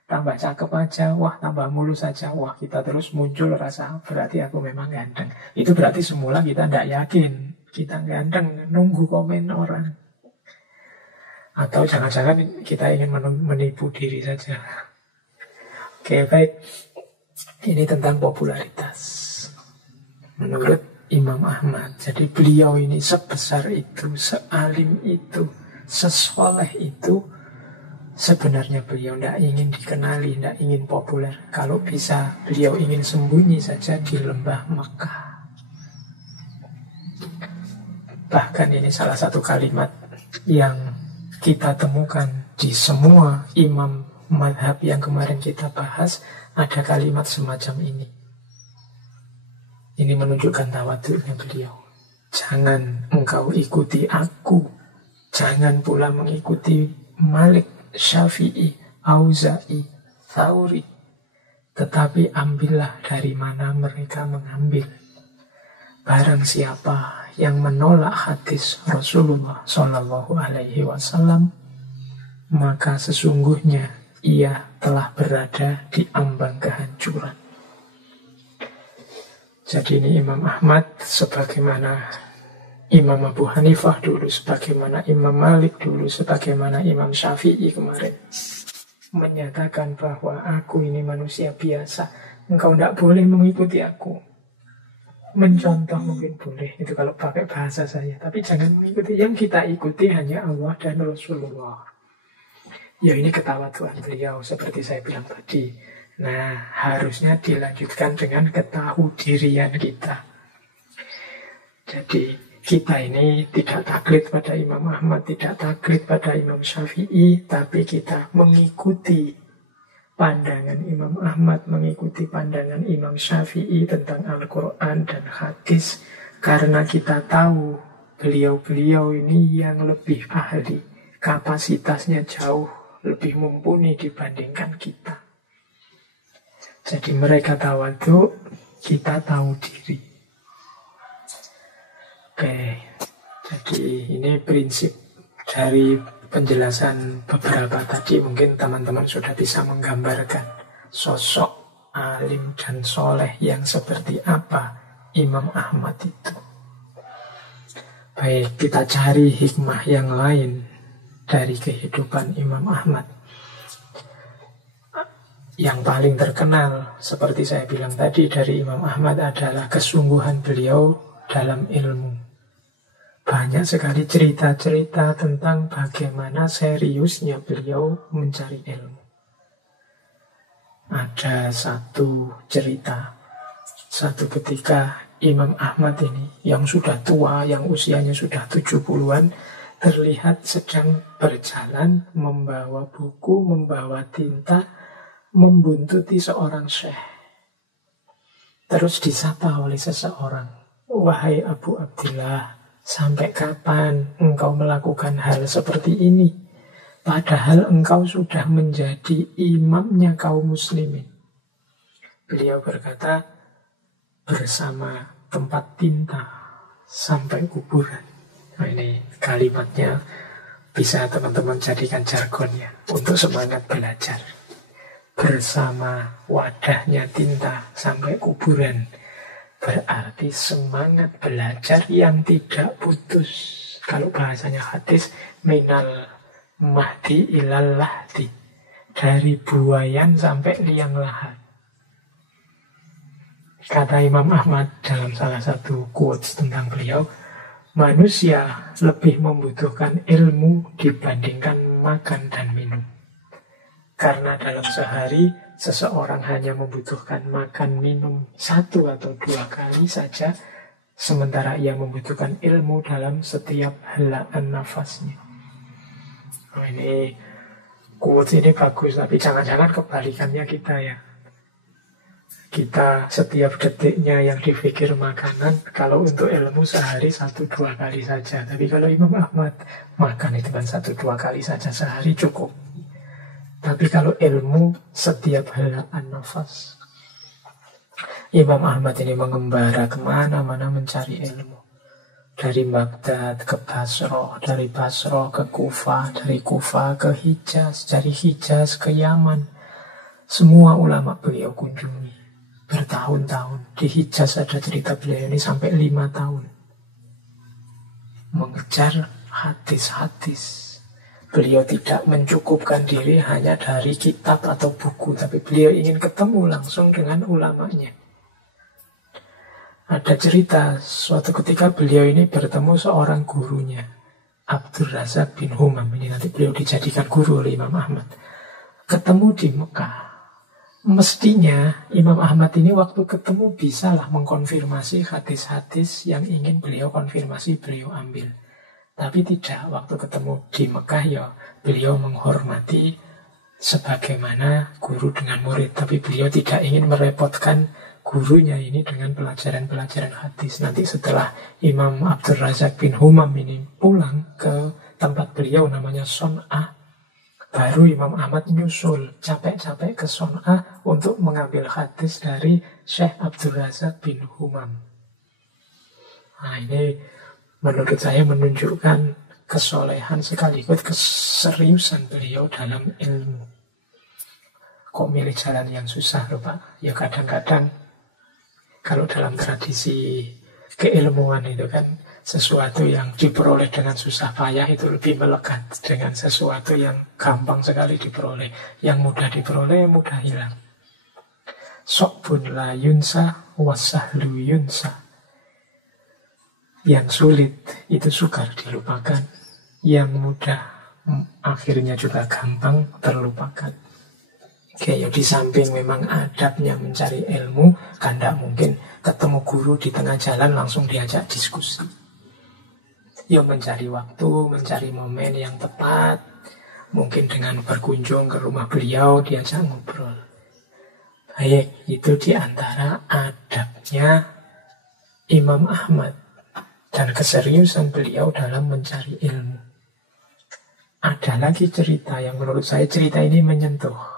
tambah cakep aja, wah tambah mulus aja, wah kita terus muncul rasa berarti aku memang ganteng. Itu berarti semula kita tidak yakin kita ganteng, nunggu komen orang. Atau jangan-jangan kita ingin menipu diri saja. Oke, baik. Ini tentang popularitas. Menurut Imam Ahmad, jadi beliau ini sebesar itu, sealim itu, sesoleh itu, sebenarnya beliau tidak ingin dikenali, tidak ingin populer. Kalau bisa, beliau ingin sembunyi saja di lembah Makkah. Bahkan ini salah satu kalimat yang kita temukan di semua imam madhab yang kemarin kita bahas. Ada kalimat semacam ini. Ini menunjukkan tawadhu'nya beliau. Jangan engkau ikuti aku, jangan pula mengikuti Malik, Syafi'i, Auza'i, Tsauri, tetapi ambillah dari mana mereka mengambil. Barang siapa yang menolak hadis Rasulullah Shallallahu Alaihi Wasallam, maka sesungguhnya ia telah berada di ambang kehancuran. Jadi ini Imam Ahmad sebagaimana Imam Abu Hanifah dulu, sebagaimana Imam Malik dulu, sebagaimana Imam Syafi'i kemarin, menyatakan bahwa aku ini manusia biasa, engkau tidak boleh mengikuti aku. Mencontoh mungkin boleh, itu kalau pakai bahasa saya, tapi jangan mengikuti. Yang kita ikuti hanya Allah dan Rasulullah. Ya, ini ketawaduan beliau seperti saya bilang tadi. Nah, harusnya dilanjutkan dengan ketahudirian kita. Jadi kita ini tidak taklid pada Imam Ahmad, tidak taklid pada Imam Syafi'i, tapi kita mengikuti pandangan Imam Ahmad, mengikuti pandangan Imam Syafi'i tentang Al-Quran dan hadis, karena kita tahu beliau-beliau ini yang lebih ahli, kapasitasnya jauh lebih mumpuni dibandingkan kita. Jadi mereka tawadhu, kita tahu diri. Oke, jadi ini prinsip dari penjelasan beberapa tadi. Mungkin teman-teman sudah bisa menggambarkan sosok alim dan soleh yang seperti apa Imam Ahmad itu. Baik, kita cari hikmah yang lain dari kehidupan Imam Ahmad. Yang paling terkenal, seperti saya bilang tadi, dari Imam Ahmad adalah kesungguhan beliau dalam ilmu. Banyak sekali cerita-cerita tentang bagaimana seriusnya beliau mencari ilmu. Ada satu cerita, satu ketika Imam Ahmad ini, yang sudah tua, yang usianya sudah 70-an, terlihat sedang berjalan, membawa buku, membawa tinta, membuntuti seorang syekh. Terus disapa oleh seseorang, "Wahai Abu Abdillah, sampai kapan engkau melakukan hal seperti ini? Padahal engkau sudah menjadi imamnya kaum muslimin." Beliau berkata, "Bersama tempat tinta sampai kuburan." Nah, ini kalimatnya bisa teman-teman jadikan jargonnya untuk semangat belajar. Bersama wadahnya tinta sampai kuburan, berarti semangat belajar yang tidak putus. Kalau bahasanya hadis, minal mahdi ilal lahdi, dari buayan sampai liang lahat. Kata Imam Ahmad dalam salah satu quotes tentang beliau, manusia lebih membutuhkan ilmu dibandingkan makan dan minum. Karena dalam sehari, seseorang hanya membutuhkan makan minum 1 atau 2 kali saja, sementara ia membutuhkan ilmu dalam setiap helaan nafasnya. Oh, ini quotes ini bagus, tapi jangan-jangan kebalikannya kita ya. Kita setiap detiknya yang dipikir makanan, kalau untuk ilmu sehari 1-2 kali saja. Tapi kalau Imam Ahmad, makan itu kan 1-2 kali saja sehari cukup. Tapi kalau ilmu, setiap helaan nafas. Imam Ahmad ini mengembara kemana-mana mencari ilmu. Dari Baghdad ke Basra, dari Basra ke Kufah, dari Kufah ke Hijaz, dari Hijaz ke Yaman. Semua ulama beliau kunjungi bertahun-tahun. Di Hijaz ada cerita beliau ini sampai 5 tahun. mengejar hadis-hadis. Beliau tidak mencukupkan diri hanya dari kitab atau buku, tapi beliau ingin ketemu langsung dengan ulamanya. Ada cerita, suatu ketika beliau ini bertemu seorang gurunya, Abdul Razak bin Humam. Ini nanti beliau dijadikan guru oleh Imam Ahmad. Ketemu di Mekah. Mestinya Imam Ahmad ini waktu ketemu bisalah mengkonfirmasi hadis-hadis yang ingin beliau konfirmasi, beliau ambil. Tapi tidak, waktu ketemu di Mekah ya beliau menghormati sebagaimana guru dengan murid. Tapi beliau tidak ingin merepotkan gurunya ini dengan pelajaran-pelajaran hadis. Nanti setelah Imam Abdul Razak bin Humam ini pulang ke tempat beliau namanya Son'ah, baru Imam Ahmad nyusul capek-capek ke Son'ah untuk mengambil hadis dari Syekh Abdul Razak bin Humam. Nah, ini menurut saya menunjukkan kesolehan sekaligus keseriusan beliau dalam ilmu. Kok milih jalan yang susah loh Pak? Ya kadang-kadang kalau dalam tradisi keilmuan itu kan sesuatu yang diperoleh dengan susah payah itu lebih melekat dengan sesuatu yang gampang sekali diperoleh. Yang mudah diperoleh, mudah hilang. Sokbun la yunsa wasahlu yunsa. Yang sulit itu sukar dilupakan. Yang mudah akhirnya juga gampang terlupakan. Oke, ya di samping memang adabnya mencari ilmu, kan tidak mungkin ketemu guru di tengah jalan langsung diajak diskusi. Ya mencari waktu, mencari momen yang tepat, mungkin dengan berkunjung ke rumah beliau diajak ngobrol. Baik, itu di antara adabnya Imam Ahmad dan keseriusan beliau dalam mencari ilmu. Ada lagi cerita yang menurut saya cerita ini menyentuh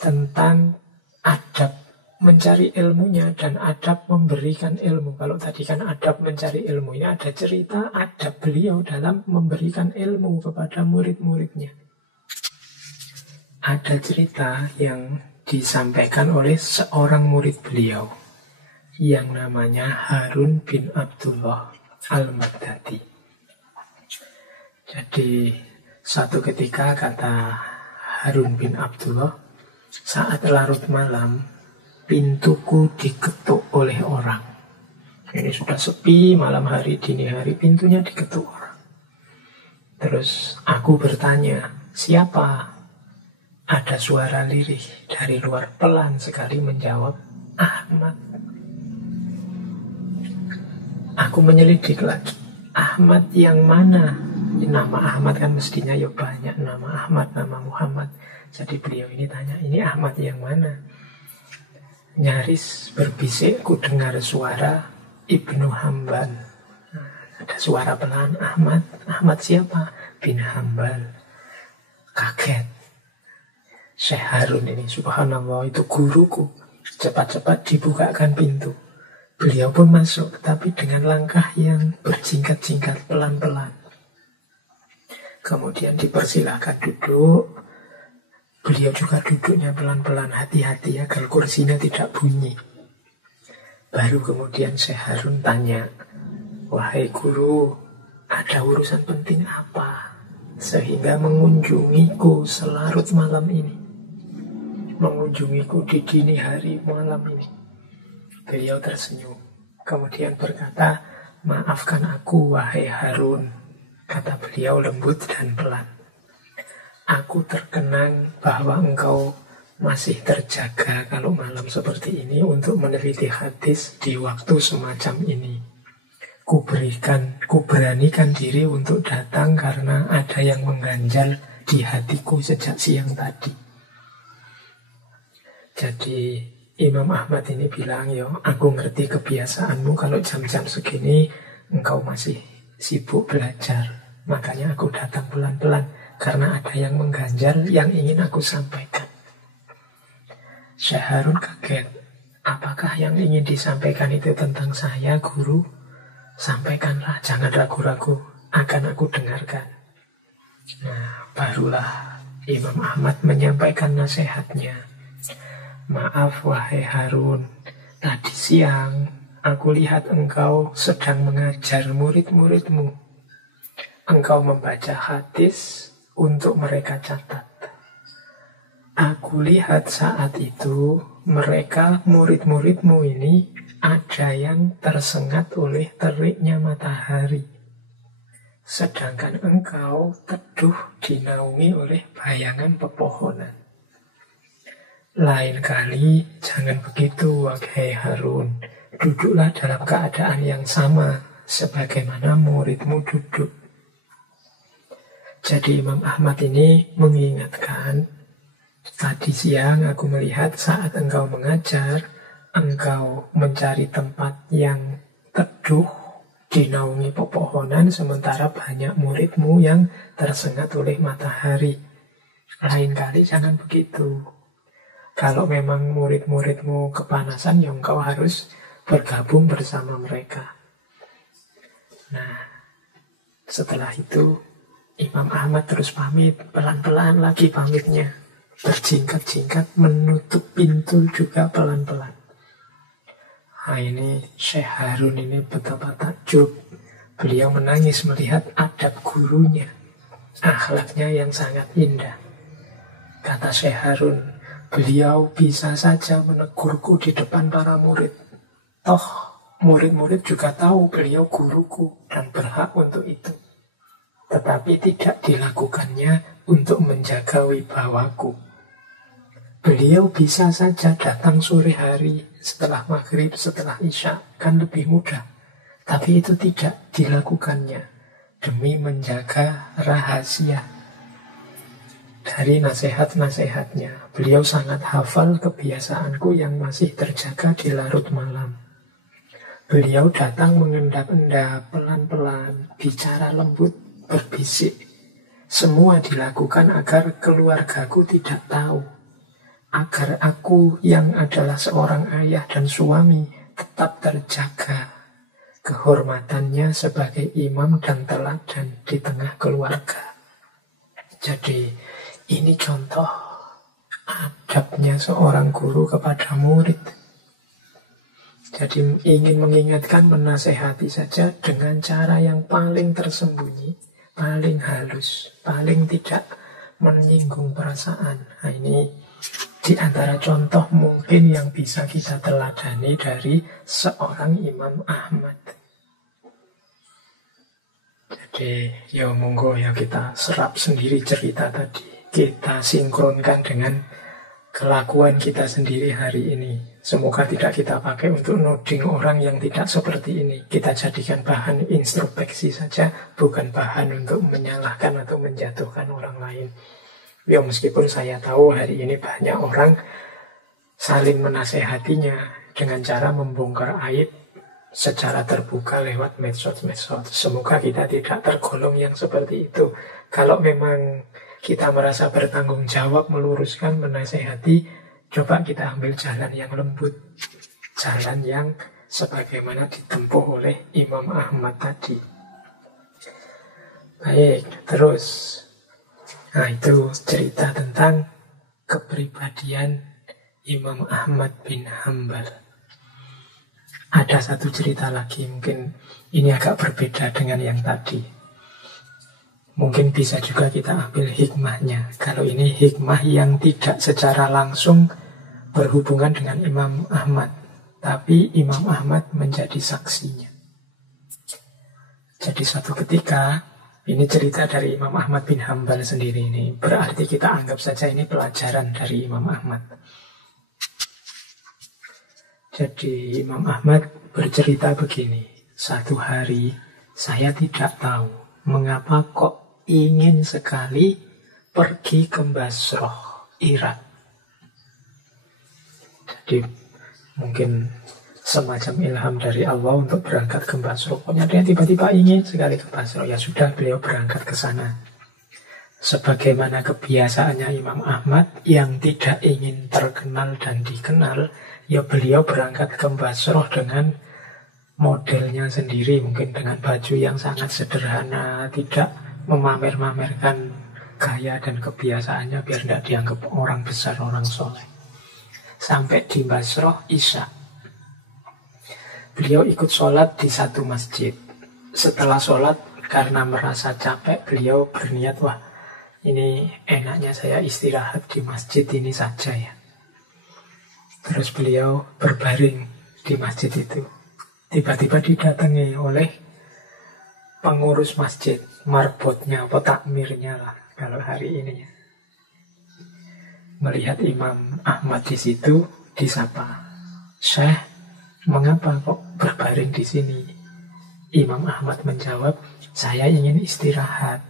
tentang adab mencari ilmunya dan adab memberikan ilmu. Kalau tadi kan adab mencari ilmunya, ada cerita adab beliau dalam memberikan ilmu kepada murid-muridnya. Ada cerita yang disampaikan oleh seorang murid beliau yang namanya Harun bin Abdullah Al-Baghdadi. Jadi satu ketika kata Harun bin Abdullah, saat larut malam, pintuku diketuk oleh orang. Ini sudah sepi, malam hari, dini hari, pintunya diketuk orang. Terus aku bertanya, siapa? Ada suara lirih dari luar pelan sekali menjawab, Ahmad. Aku menyelidik lagi, Ahmad yang mana? Nama Ahmad kan mestinya ya banyak, nama Ahmad, nama Muhammad. Jadi beliau ini tanya, ini Ahmad yang mana? Nyaris berbisik, ku dengar suara Ibnu Hambal. Ada suara pelan, Ahmad. Ahmad siapa? Bin Hambal. Kaget. Syekh Harun ini, subhanallah, itu guruku. Cepat-cepat dibukakan pintu. Beliau pun masuk, tapi dengan langkah yang berjingkat-jingkat pelan-pelan. Kemudian dipersilahkan duduk. Beliau juga duduknya pelan-pelan, hati-hati agar kursinya tidak bunyi. Baru kemudian Syekh Harun tanya, wahai guru, ada urusan penting apa sehingga mengunjungiku selarut malam ini? Mengunjungiku di dini hari malam ini. Beliau tersenyum. Kemudian berkata, maafkan aku wahai Harun. Kata beliau lembut dan pelan. Aku terkenang bahwa engkau masih terjaga kalau malam seperti ini untuk meneliti hadis di waktu semacam ini. Kuberanikan diri untuk datang karena ada yang mengganjal di hatiku sejak siang tadi. Jadi Imam Ahmad ini bilang, yo, aku ngerti kebiasaanmu kalau jam-jam segini engkau masih sibuk belajar. Makanya aku datang pelan-pelan. Karena ada yang mengganjal yang ingin aku sampaikan. Syekh Harun kaget. Apakah yang ingin disampaikan itu tentang saya, guru? Sampaikanlah, jangan ragu-ragu. Akan aku dengarkan. Nah, barulah Imam Ahmad menyampaikan nasihatnya. Maaf wahai Harun, tadi siang aku lihat engkau sedang mengajar murid-muridmu. Engkau membaca hadis untuk mereka catat. Aku lihat saat itu mereka, murid-muridmu ini, ada yang tersengat oleh teriknya matahari. Sedangkan engkau teduh dinaungi oleh bayangan pepohonan. Lain kali jangan begitu, wahai Harun. Duduklah dalam keadaan yang sama sebagaimana muridmu duduk. Jadi Imam Ahmad ini mengingatkan, tadi siang aku melihat saat engkau mengajar, engkau mencari tempat yang teduh, dinaungi pepohonan, sementara banyak muridmu yang tersengat oleh matahari. Lain kali jangan begitu. Kalau memang murid-muridmu kepanasan, ya engkau harus bergabung bersama mereka. Nah, setelah itu Imam Ahmad terus pamit, pelan-pelan lagi pamitnya. Berjingkat-jingkat menutup pintu juga pelan-pelan. Nah, ini Syekh Harun ini betapa takjub. Beliau menangis melihat adab gurunya, akhlaknya yang sangat indah. Kata Syekh Harun, beliau bisa saja menegurku di depan para murid. Toh, murid-murid juga tahu beliau guruku dan berhak untuk itu. Tetapi tidak dilakukannya untuk menjaga wibawaku. Beliau bisa saja datang sore hari, setelah maghrib, setelah isya, kan lebih mudah. Tapi itu tidak dilakukannya demi menjaga rahasia. Dari nasihat-nasihatnya, beliau sangat hafal kebiasaanku yang masih terjaga di larut malam. Beliau datang mengendap-endap pelan-pelan, bicara lembut, berbisik. Semua dilakukan agar keluargaku tidak tahu. Agar aku yang adalah seorang ayah dan suami tetap terjaga kehormatannya sebagai imam dan teladan di tengah keluarga. Jadi ini contoh adabnya seorang guru kepada murid. Jadi ingin mengingatkan, menasehati saja dengan cara yang paling tersembunyi, paling halus, paling tidak menyinggung perasaan. Nah, ini di antara contoh mungkin yang bisa kita teladani dari seorang Imam Ahmad. Jadi ya monggo ya kita serap sendiri cerita tadi. Kita sinkronkan dengan kelakuan kita sendiri hari ini. Semoga tidak kita pakai untuk nuding orang yang tidak seperti ini. Kita jadikan bahan introspeksi saja, bukan bahan untuk menyalahkan atau menjatuhkan orang lain. Ya meskipun saya tahu hari ini banyak orang saling menasehatinya dengan cara membongkar aib secara terbuka lewat medsos-medsos. Semoga kita tidak tergolong yang seperti itu. Kalau memang kita merasa bertanggung jawab meluruskan, menasehati, coba kita ambil jalan yang lembut, jalan yang sebagaimana ditempuh oleh Imam Ahmad tadi. Baik, terus. Nah, itu cerita tentang kepribadian Imam Ahmad bin Hanbal. Ada satu cerita lagi, mungkin ini agak berbeda dengan yang tadi. Mungkin bisa juga kita ambil hikmahnya. Kalau ini hikmah yang tidak secara langsung berhubungan dengan Imam Ahmad, tapi Imam Ahmad menjadi saksinya. Jadi suatu ketika, ini cerita dari Imam Ahmad bin Hanbal sendiri ini. Berarti kita anggap saja ini pelajaran dari Imam Ahmad. Jadi Imam Ahmad bercerita begini. Satu hari saya tidak tahu mengapa kok ingin sekali pergi ke Basrah, Irak. Jadi mungkin semacam ilham dari Allah untuk berangkat ke Basrah. Pokoknya dia tiba-tiba ingin sekali ke Basrah. Ya sudah, beliau berangkat ke sana. Sebagaimana kebiasaannya Imam Ahmad yang tidak ingin terkenal dan dikenal, ya beliau berangkat ke Basrah dengan modelnya sendiri, mungkin dengan baju yang sangat sederhana, tidak memamer-mamerkan gaya dan kebiasaannya biar tidak dianggap orang besar, orang soleh. Sampai di Basrah Isya. beliau ikut sholat di satu masjid. Setelah sholat, karena merasa capek, beliau berniat, wah ini enaknya saya istirahat di masjid ini saja ya. Terus beliau berbaring di masjid itu. Tiba-tiba didatangi oleh pengurus masjid, marbotnya atau takmirnya lah kalau hari ini ya. Melihat Imam Ahmad di situ, disapa, "Syekh, mengapa kok berbaring di sini?" Imam Ahmad menjawab, "Saya ingin istirahat.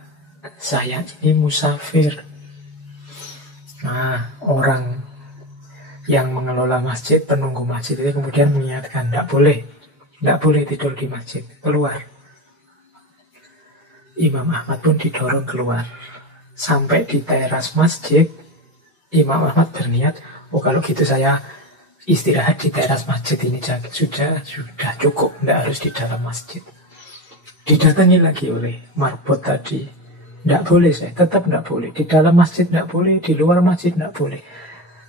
Saya ini musafir." Nah, orang yang mengelola masjid, penunggu masjid itu kemudian mengingatkan, tidak boleh tidur di masjid, keluar. Imam Ahmad pun didorong keluar. Sampai di teras masjid, Imam Ahmad berniat, oh kalau gitu saya istirahat di teras masjid ini sudah cukup, tidak harus di dalam masjid. Didatangi lagi oleh marbot tadi, tidak boleh, saya tetap tidak boleh, di dalam masjid tidak boleh, di luar masjid tidak boleh.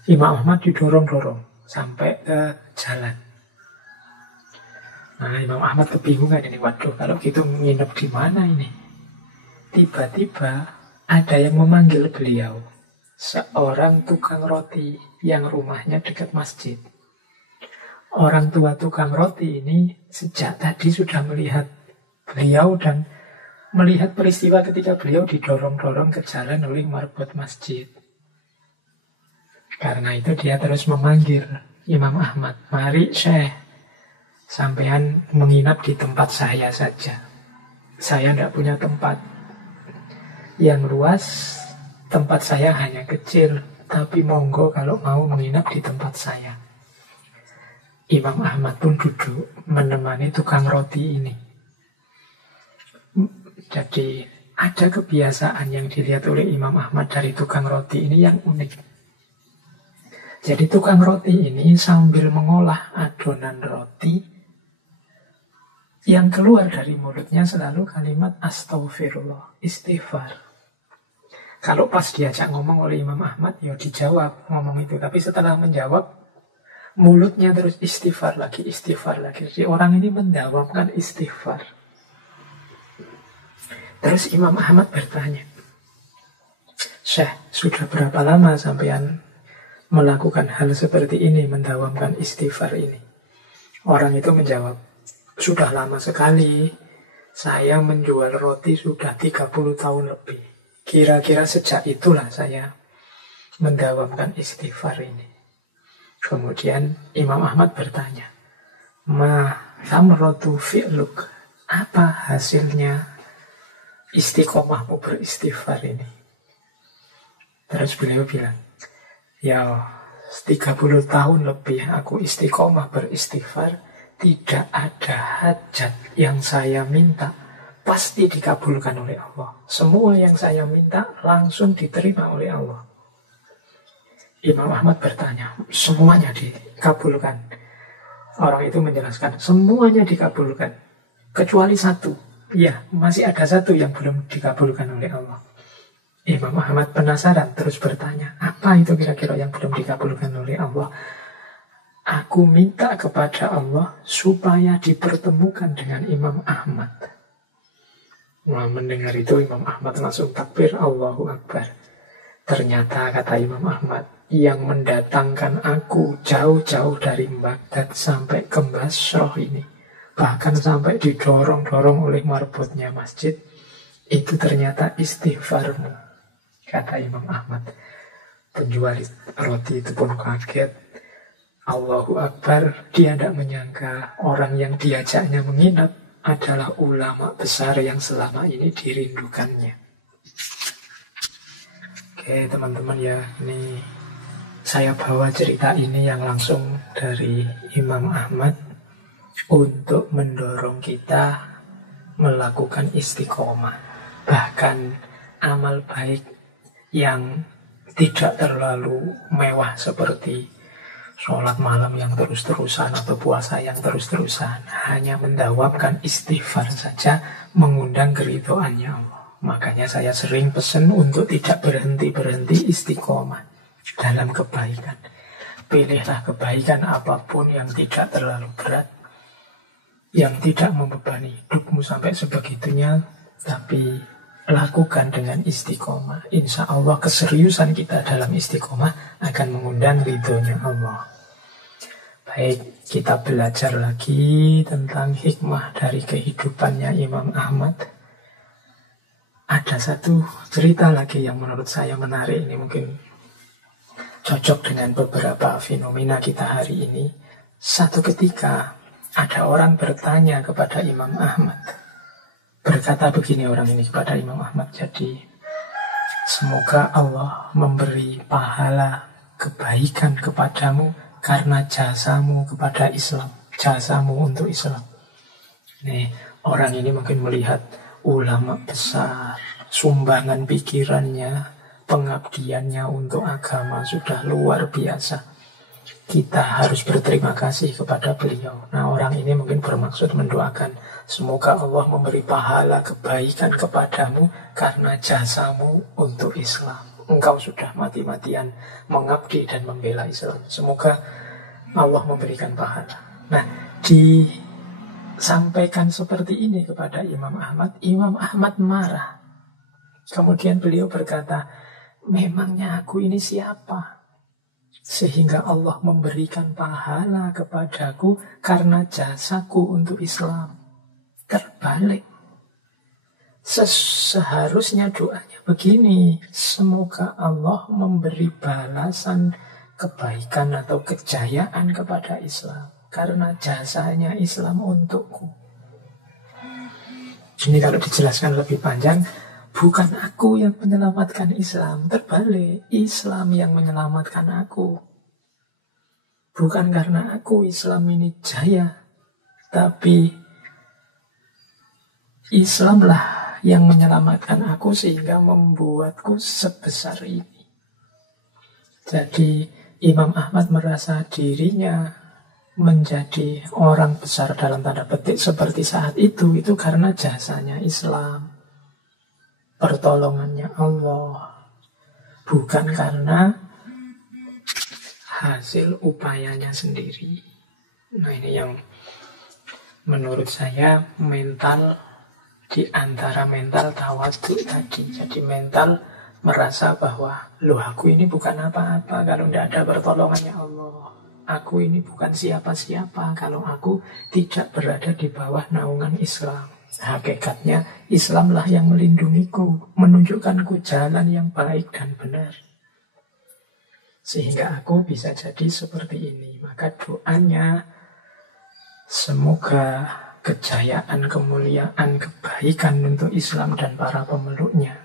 Imam Ahmad didorong-dorong sampai ke jalan. Nah, Imam Ahmad kebingungan ini, waduh kalau gitu nginep di mana ini? Tiba-tiba ada yang memanggil beliau, seorang tukang roti yang rumahnya dekat masjid. Orang tua tukang roti ini sejak tadi sudah melihat beliau dan melihat peristiwa ketika beliau didorong-dorong ke jalan oleh marbot masjid. Karena itu dia terus memanggil Imam Ahmad, "Mari Syekh, sampean menginap di tempat saya saja. Saya tidak punya tempat yang luas, tempat saya hanya kecil, tapi monggo kalau mau menginap di tempat saya." Imam Ahmad pun duduk menemani tukang roti ini. Jadi ada kebiasaan yang dilihat oleh Imam Ahmad dari tukang roti ini yang unik. Jadi tukang roti ini sambil mengolah adonan roti, yang keluar dari mulutnya selalu kalimat astaghfirullah, istighfar. Kalau pas diajak ngomong oleh Imam Ahmad, ya dijawab ngomong itu. Tapi setelah menjawab, mulutnya terus istighfar lagi, istighfar lagi. Jadi orang ini mendawamkan istighfar. Terus Imam Ahmad bertanya, "Syekh, sudah berapa lama sampean melakukan hal seperti ini, mendawamkan istighfar ini?" Orang itu menjawab, "Sudah lama sekali. Saya menjual roti sudah 30 tahun lebih. Kira-kira sejak itulah saya mendawamkan istighfar ini." Kemudian Imam Ahmad bertanya, "Ma thamratu fi'luk?" Apa hasilnya istiqomahmu beristighfar ini? Terus beliau bilang, "Ya, 30 tahun lebih aku istiqomah beristighfar, tidak ada hajat yang saya minta pasti dikabulkan oleh Allah. Semua yang saya minta langsung diterima oleh Allah." Imam Ahmad bertanya, "Semuanya dikabulkan?" Orang itu menjelaskan, "Semuanya dikabulkan, kecuali satu. Ya, masih ada satu yang belum dikabulkan oleh Allah." Imam Ahmad penasaran, terus bertanya, "Apa itu kira-kira yang belum dikabulkan oleh Allah?" "Aku minta kepada Allah supaya dipertemukan dengan Imam Ahmad." Nah, mendengar itu Imam Ahmad langsung takbir, Allahu Akbar. Ternyata, kata Imam Ahmad, yang mendatangkan aku jauh-jauh dari Baghdad sampai ke Basrah ini, bahkan sampai didorong-dorong oleh marbotnya masjid, itu ternyata istighfarmu, kata Imam Ahmad. Penjual roti itu pun kaget. Allahu Akbar, dia tidak menyangka orang yang diajaknya menginap adalah ulama besar yang selama ini dirindukannya. Oke teman-teman ya, ini saya bawa cerita ini yang langsung dari Imam Ahmad untuk mendorong kita melakukan istiqomah. Bahkan amal baik yang tidak terlalu mewah seperti sholat malam yang terus-terusan atau puasa yang terus-terusan, hanya mendawamkan istighfar saja mengundang keridhoannya Allah. Makanya saya sering pesan untuk tidak berhenti-berhenti istiqomah dalam kebaikan. Pilihlah kebaikan apapun yang tidak terlalu berat, yang tidak membebani hidupmu sampai sebegitunya, tapi lakukan dengan istiqomah. Insya Allah keseriusan kita dalam istiqomah akan mengundang ridhonya Allah. Baik, kita belajar lagi tentang hikmah dari kehidupannya Imam Ahmad. Ada satu cerita lagi yang menurut saya menarik. Ini mungkin cocok dengan beberapa fenomena kita hari ini. Satu ketika ada orang bertanya kepada Imam Ahmad. Berkata begini orang ini kepada Imam Ahmad, jadi semoga Allah memberi pahala kebaikan kepadamu karena jasamu kepada Islam, jasamu untuk Islam. Nih, orang ini mungkin melihat ulama besar, sumbangan pikirannya, pengabdiannya untuk agama sudah luar biasa. Kita harus berterima kasih kepada beliau. Nah, orang ini mungkin bermaksud mendoakan, semoga Allah memberi pahala kebaikan kepadamu karena jasamu untuk Islam. Engkau sudah mati-matian mengabdi dan membela Islam. Semoga Allah memberikan pahala. Nah, disampaikan seperti ini kepada Imam Ahmad. Imam Ahmad marah. Kemudian beliau berkata, memangnya aku ini siapa? Sehingga Allah memberikan pahala kepadaku karena jasaku untuk Islam. Terbalik. Seharusnya doanya begini, semoga Allah memberi balasan kebaikan atau kejayaan kepada Islam karena jasanya Islam untukku. Ini kalau dijelaskan lebih panjang, bukan aku yang menyelamatkan Islam, terbalik, Islam yang menyelamatkan aku. Bukan karena aku Islam ini jaya, tapi Islamlah yang menyelamatkan aku sehingga membuatku sebesar ini. Jadi Imam Ahmad merasa dirinya menjadi orang besar dalam tanda petik seperti saat itu karena jasanya Islam, pertolongannya Allah, bukan karena hasil upayanya sendiri. Nah, ini yang menurut saya mental di antara mental tawadhu tadi. Jadi mental merasa bahwa loh, aku ini bukan apa-apa kalau tidak ada pertolongannya Allah. Aku ini bukan siapa-siapa kalau aku tidak berada di bawah naungan Islam. Hakikatnya Islamlah yang melindungiku, menunjukkanku jalan yang baik dan benar, sehingga aku bisa jadi seperti ini. Maka doanya, semoga kejayaan, kemuliaan, kebaikan untuk Islam dan para pemeluknya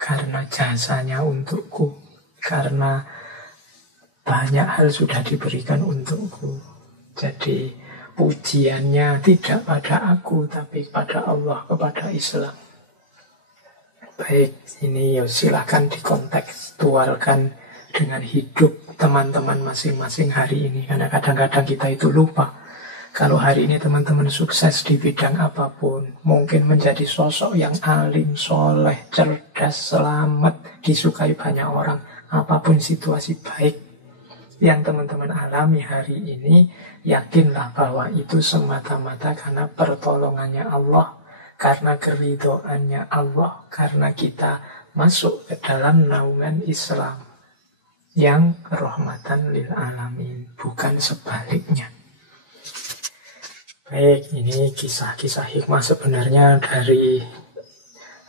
karena jasanya untukku, karena banyak hal sudah diberikan untukku. Jadi pujiannya tidak pada aku, tapi pada Allah, kepada Islam. Baik, ini silahkan dikontekstualkan dengan hidup teman-teman masing-masing hari ini. Karena kadang-kadang kita itu lupa. Kalau hari ini teman-teman sukses di bidang apapun, mungkin menjadi sosok yang alim, soleh, cerdas, selamat, disukai banyak orang. Apapun situasi baik yang teman-teman alami hari ini, yakinlah bahwa itu semata-mata karena pertolongannya Allah, karena keridhoannya Allah, karena kita masuk ke dalam naungan Islam yang rahmatan lil alamin, bukan sebaliknya. Baik, ini kisah-kisah hikmah sebenarnya dari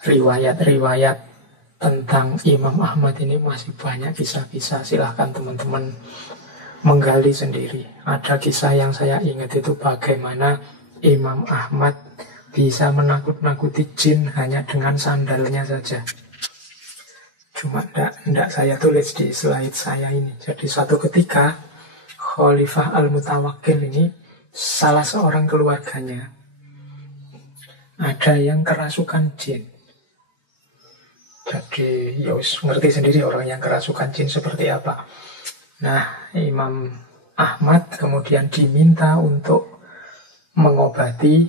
riwayat-riwayat tentang Imam Ahmad ini masih banyak kisah-kisah. Silahkan teman-teman menggali sendiri. Ada kisah yang saya ingat itu bagaimana Imam Ahmad bisa menakut-nakuti jin hanya dengan sandalnya saja. Cuma tidak saya tulis di slide saya ini. Jadi suatu ketika Khalifah Al-Mutawakkil ini, salah seorang keluarganya ada yang kerasukan jin. Jadi ya ngerti sendiri orang yang kerasukan jin seperti apa. Nah, Imam Ahmad kemudian diminta untuk mengobati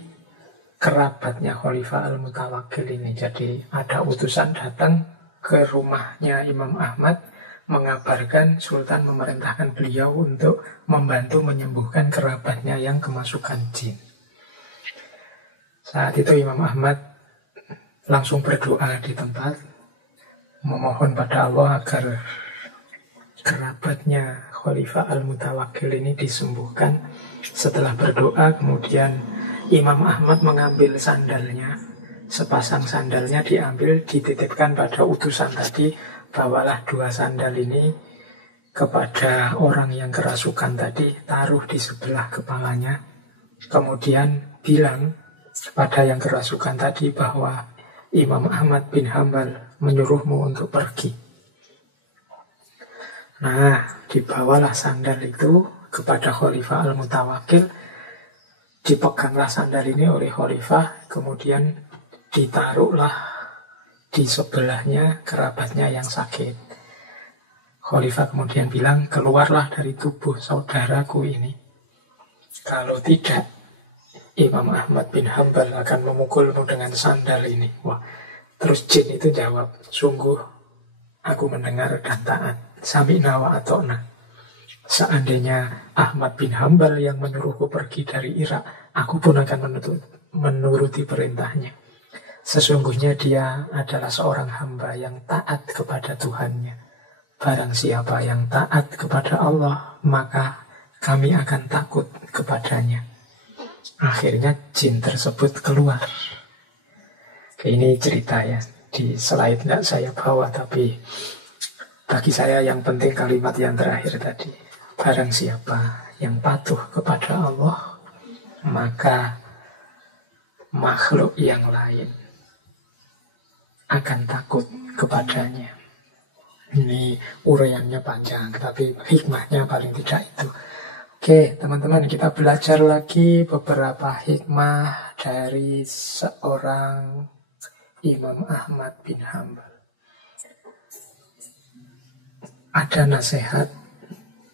kerabatnya Khalifah Al-Mutawakkil ini. Jadi ada utusan datang ke rumahnya Imam Ahmad, mengabarkan Sultan memerintahkan beliau untuk membantu menyembuhkan kerabatnya yang kemasukan jin. Saat itu Imam Ahmad langsung berdoa di tempat, memohon pada Allah agar kerabatnya Khalifah Al-Mutawakkil ini disembuhkan. Setelah berdoa, kemudian Imam Ahmad mengambil sandalnya. Sepasang sandalnya diambil, dititipkan pada utusan tadi, bawalah 2 sandal ini kepada orang yang kerasukan tadi, taruh di sebelah kepalanya. Kemudian bilang kepada yang kerasukan tadi bahwa Imam Ahmad bin Hambal menyuruhmu untuk pergi. Nah, dibawalah sandal itu kepada Khalifah Al-Mutawakkil. Dipeganglah sandal ini oleh Khalifah, kemudian ditaruhlah di sebelahnya kerabatnya yang sakit. Khalifah kemudian bilang, keluarlah dari tubuh saudaraku ini. Kalau tidak, Imam Ahmad bin Hambal akan memukulmu dengan sandal ini. Wah, terus jin itu jawab, sungguh aku mendengar dan taat. Sami'na wa ata'na. Seandainya Ahmad bin Hambal yang menyuruhku pergi dari Irak, aku pun akan menuruti perintahnya. Sesungguhnya dia adalah seorang hamba yang taat kepada Tuhannya. Barang siapa yang taat kepada Allah, maka kami akan takut kepadanya. Akhirnya jin tersebut keluar. Ini cerita ya, di slide tidak saya bawa, tapi bagi saya yang penting kalimat yang terakhir tadi. Barang siapa yang patuh kepada Allah, maka makhluk yang lain akan takut kepadanya. Ini uraiannya panjang, tapi hikmahnya paling tidak itu. Oke, teman-teman, kita belajar lagi beberapa hikmah dari seorang Imam Ahmad bin Hambal. Ada nasihat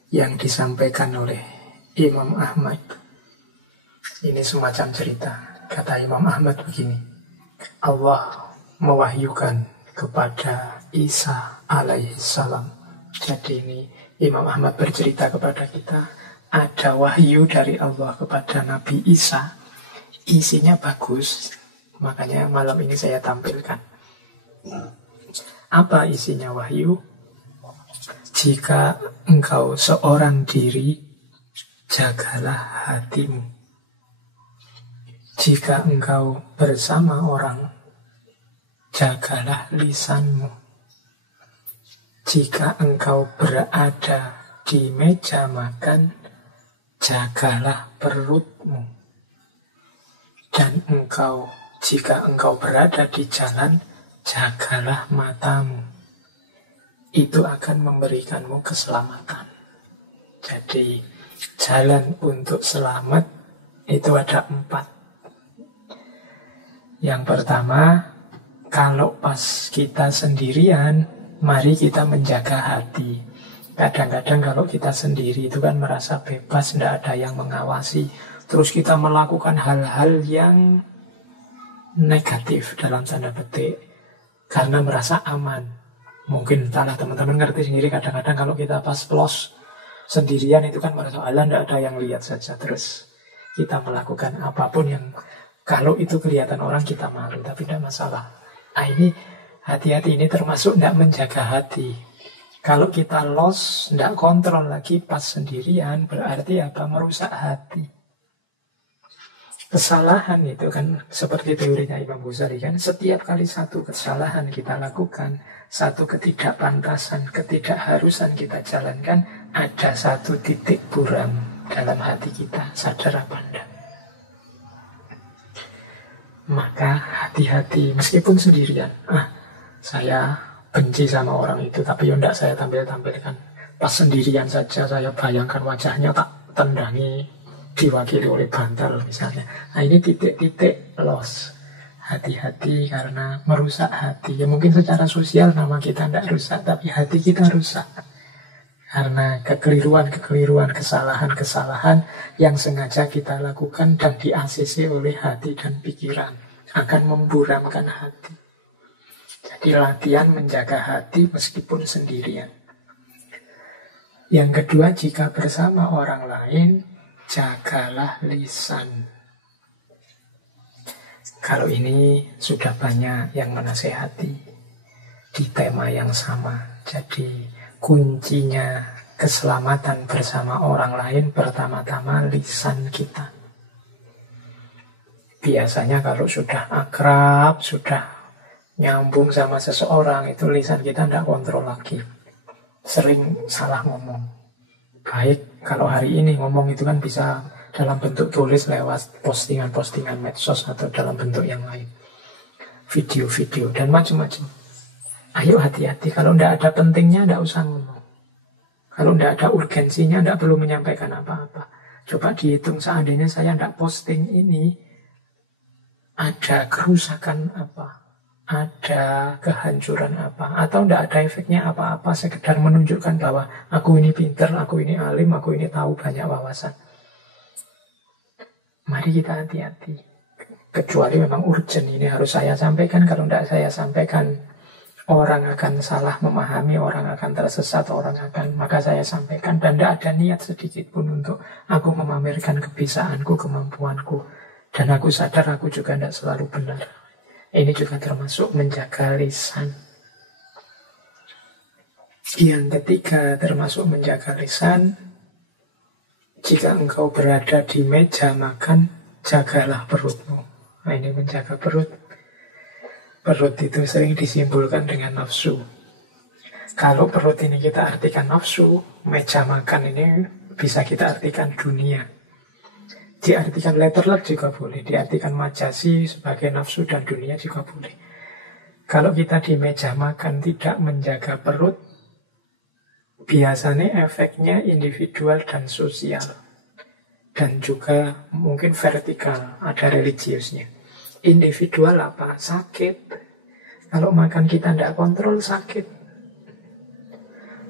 yang disampaikan oleh Imam Ahmad. Ini semacam cerita. Kata Imam Ahmad begini, Allah mewahyukan kepada Isa alaihissalam. Jadi ini Imam Ahmad bercerita kepada kita, ada wahyu dari Allah kepada Nabi Isa. Isinya bagus, makanya malam ini saya tampilkan. Apa isinya wahyu? Jika engkau seorang diri, jagalah hatimu. Jika engkau bersama orang, jagalah lisanmu. Jika engkau berada di meja makan, jagalah perutmu. Dan jika engkau berada di jalan, jagalah matamu. Itu akan memberikanmu keselamatan. Jadi, jalan untuk selamat itu ada 4. Yang pertama, kalau pas kita sendirian, mari kita menjaga hati. Kadang-kadang kalau kita sendiri itu kan merasa bebas, tidak ada yang mengawasi. Terus kita melakukan hal-hal yang negatif dalam tanda petik, karena merasa aman. Mungkin entahlah, teman-teman ngerti sendiri, kadang-kadang kalau kita pas los sendirian itu kan merasa, alah tidak ada yang lihat saja. Terus kita melakukan apapun yang kalau itu kelihatan orang kita malu, tapi tidak masalah. Ini hati-hati, ini termasuk tidak menjaga hati. Kalau kita los, tidak kontrol lagi pas sendirian, berarti apa? Merusak hati. Kesalahan itu kan seperti teorinya Imam Ghazali kan, setiap kali satu kesalahan kita lakukan, satu ketidakpantasan, ketidakharusan kita jalankan, ada satu titik buram dalam hati kita, sadar apa enggak? Maka hati-hati, meskipun sendirian. Saya benci sama orang itu, tapi enggak saya tampilkan. Pas sendirian saja saya bayangkan wajahnya, tak tendangi, diwakili oleh bantal misalnya. Ini titik-titik loss. Hati-hati karena merusak hati. Ya mungkin secara sosial nama kita tidak rusak, tapi hati kita rusak. Karena kekeliruan-kekeliruan, kesalahan-kesalahan yang sengaja kita lakukan dan di-ACC oleh hati dan pikiran akan memburamkan hati. Jadi latihan menjaga hati meskipun sendirian. Yang kedua, jika bersama orang lain, jagalah lisan. Kalau ini sudah banyak yang menasehati di tema yang sama. Jadi kuncinya keselamatan bersama orang lain pertama-tama lisan kita. Biasanya kalau sudah akrab, sudah nyambung sama seseorang, itu lisan kita tidak kontrol lagi. Sering salah ngomong. Baik, kalau hari ini ngomong itu kan bisa dalam bentuk tulis lewat postingan-postingan medsos atau dalam bentuk yang lain. Video-video dan macam-macam. Ayo hati-hati, kalau tidak ada pentingnya tidak usah ngomong. Kalau tidak ada urgensinya tidak perlu menyampaikan apa-apa. Coba dihitung seandainya saya tidak posting ini, ada kerusakan apa? Ada kehancuran apa? Atau tidak ada efeknya apa-apa, sekedar menunjukkan bahwa aku ini pintar, aku ini alim, aku ini tahu banyak wawasan. Mari kita hati-hati. Kecuali memang urgent, ini harus saya sampaikan. Kalau tidak saya sampaikan, orang akan salah memahami, orang akan tersesat, maka saya sampaikan. Dan tidak ada niat sedikit pun untuk aku memamerkan kebisaanku, kemampuanku. Dan aku sadar aku juga tidak selalu benar. Ini juga termasuk menjaga lisan. Yang ketiga termasuk menjaga lisan. Jika engkau berada di meja makan, jagalah perutmu. Nah, ini menjaga perut. Perut itu sering disimbolkan dengan nafsu. Kalau perut ini kita artikan nafsu, meja makan ini bisa kita artikan dunia. Diartikan letterlek juga boleh, diartikan majasi sebagai nafsu dan dunia juga boleh. Kalau kita di meja makan tidak menjaga perut, biasanya efeknya individual dan sosial. Dan juga mungkin vertikal, ada religiusnya. Individual apa? Sakit. Kalau makan kita tidak kontrol, sakit.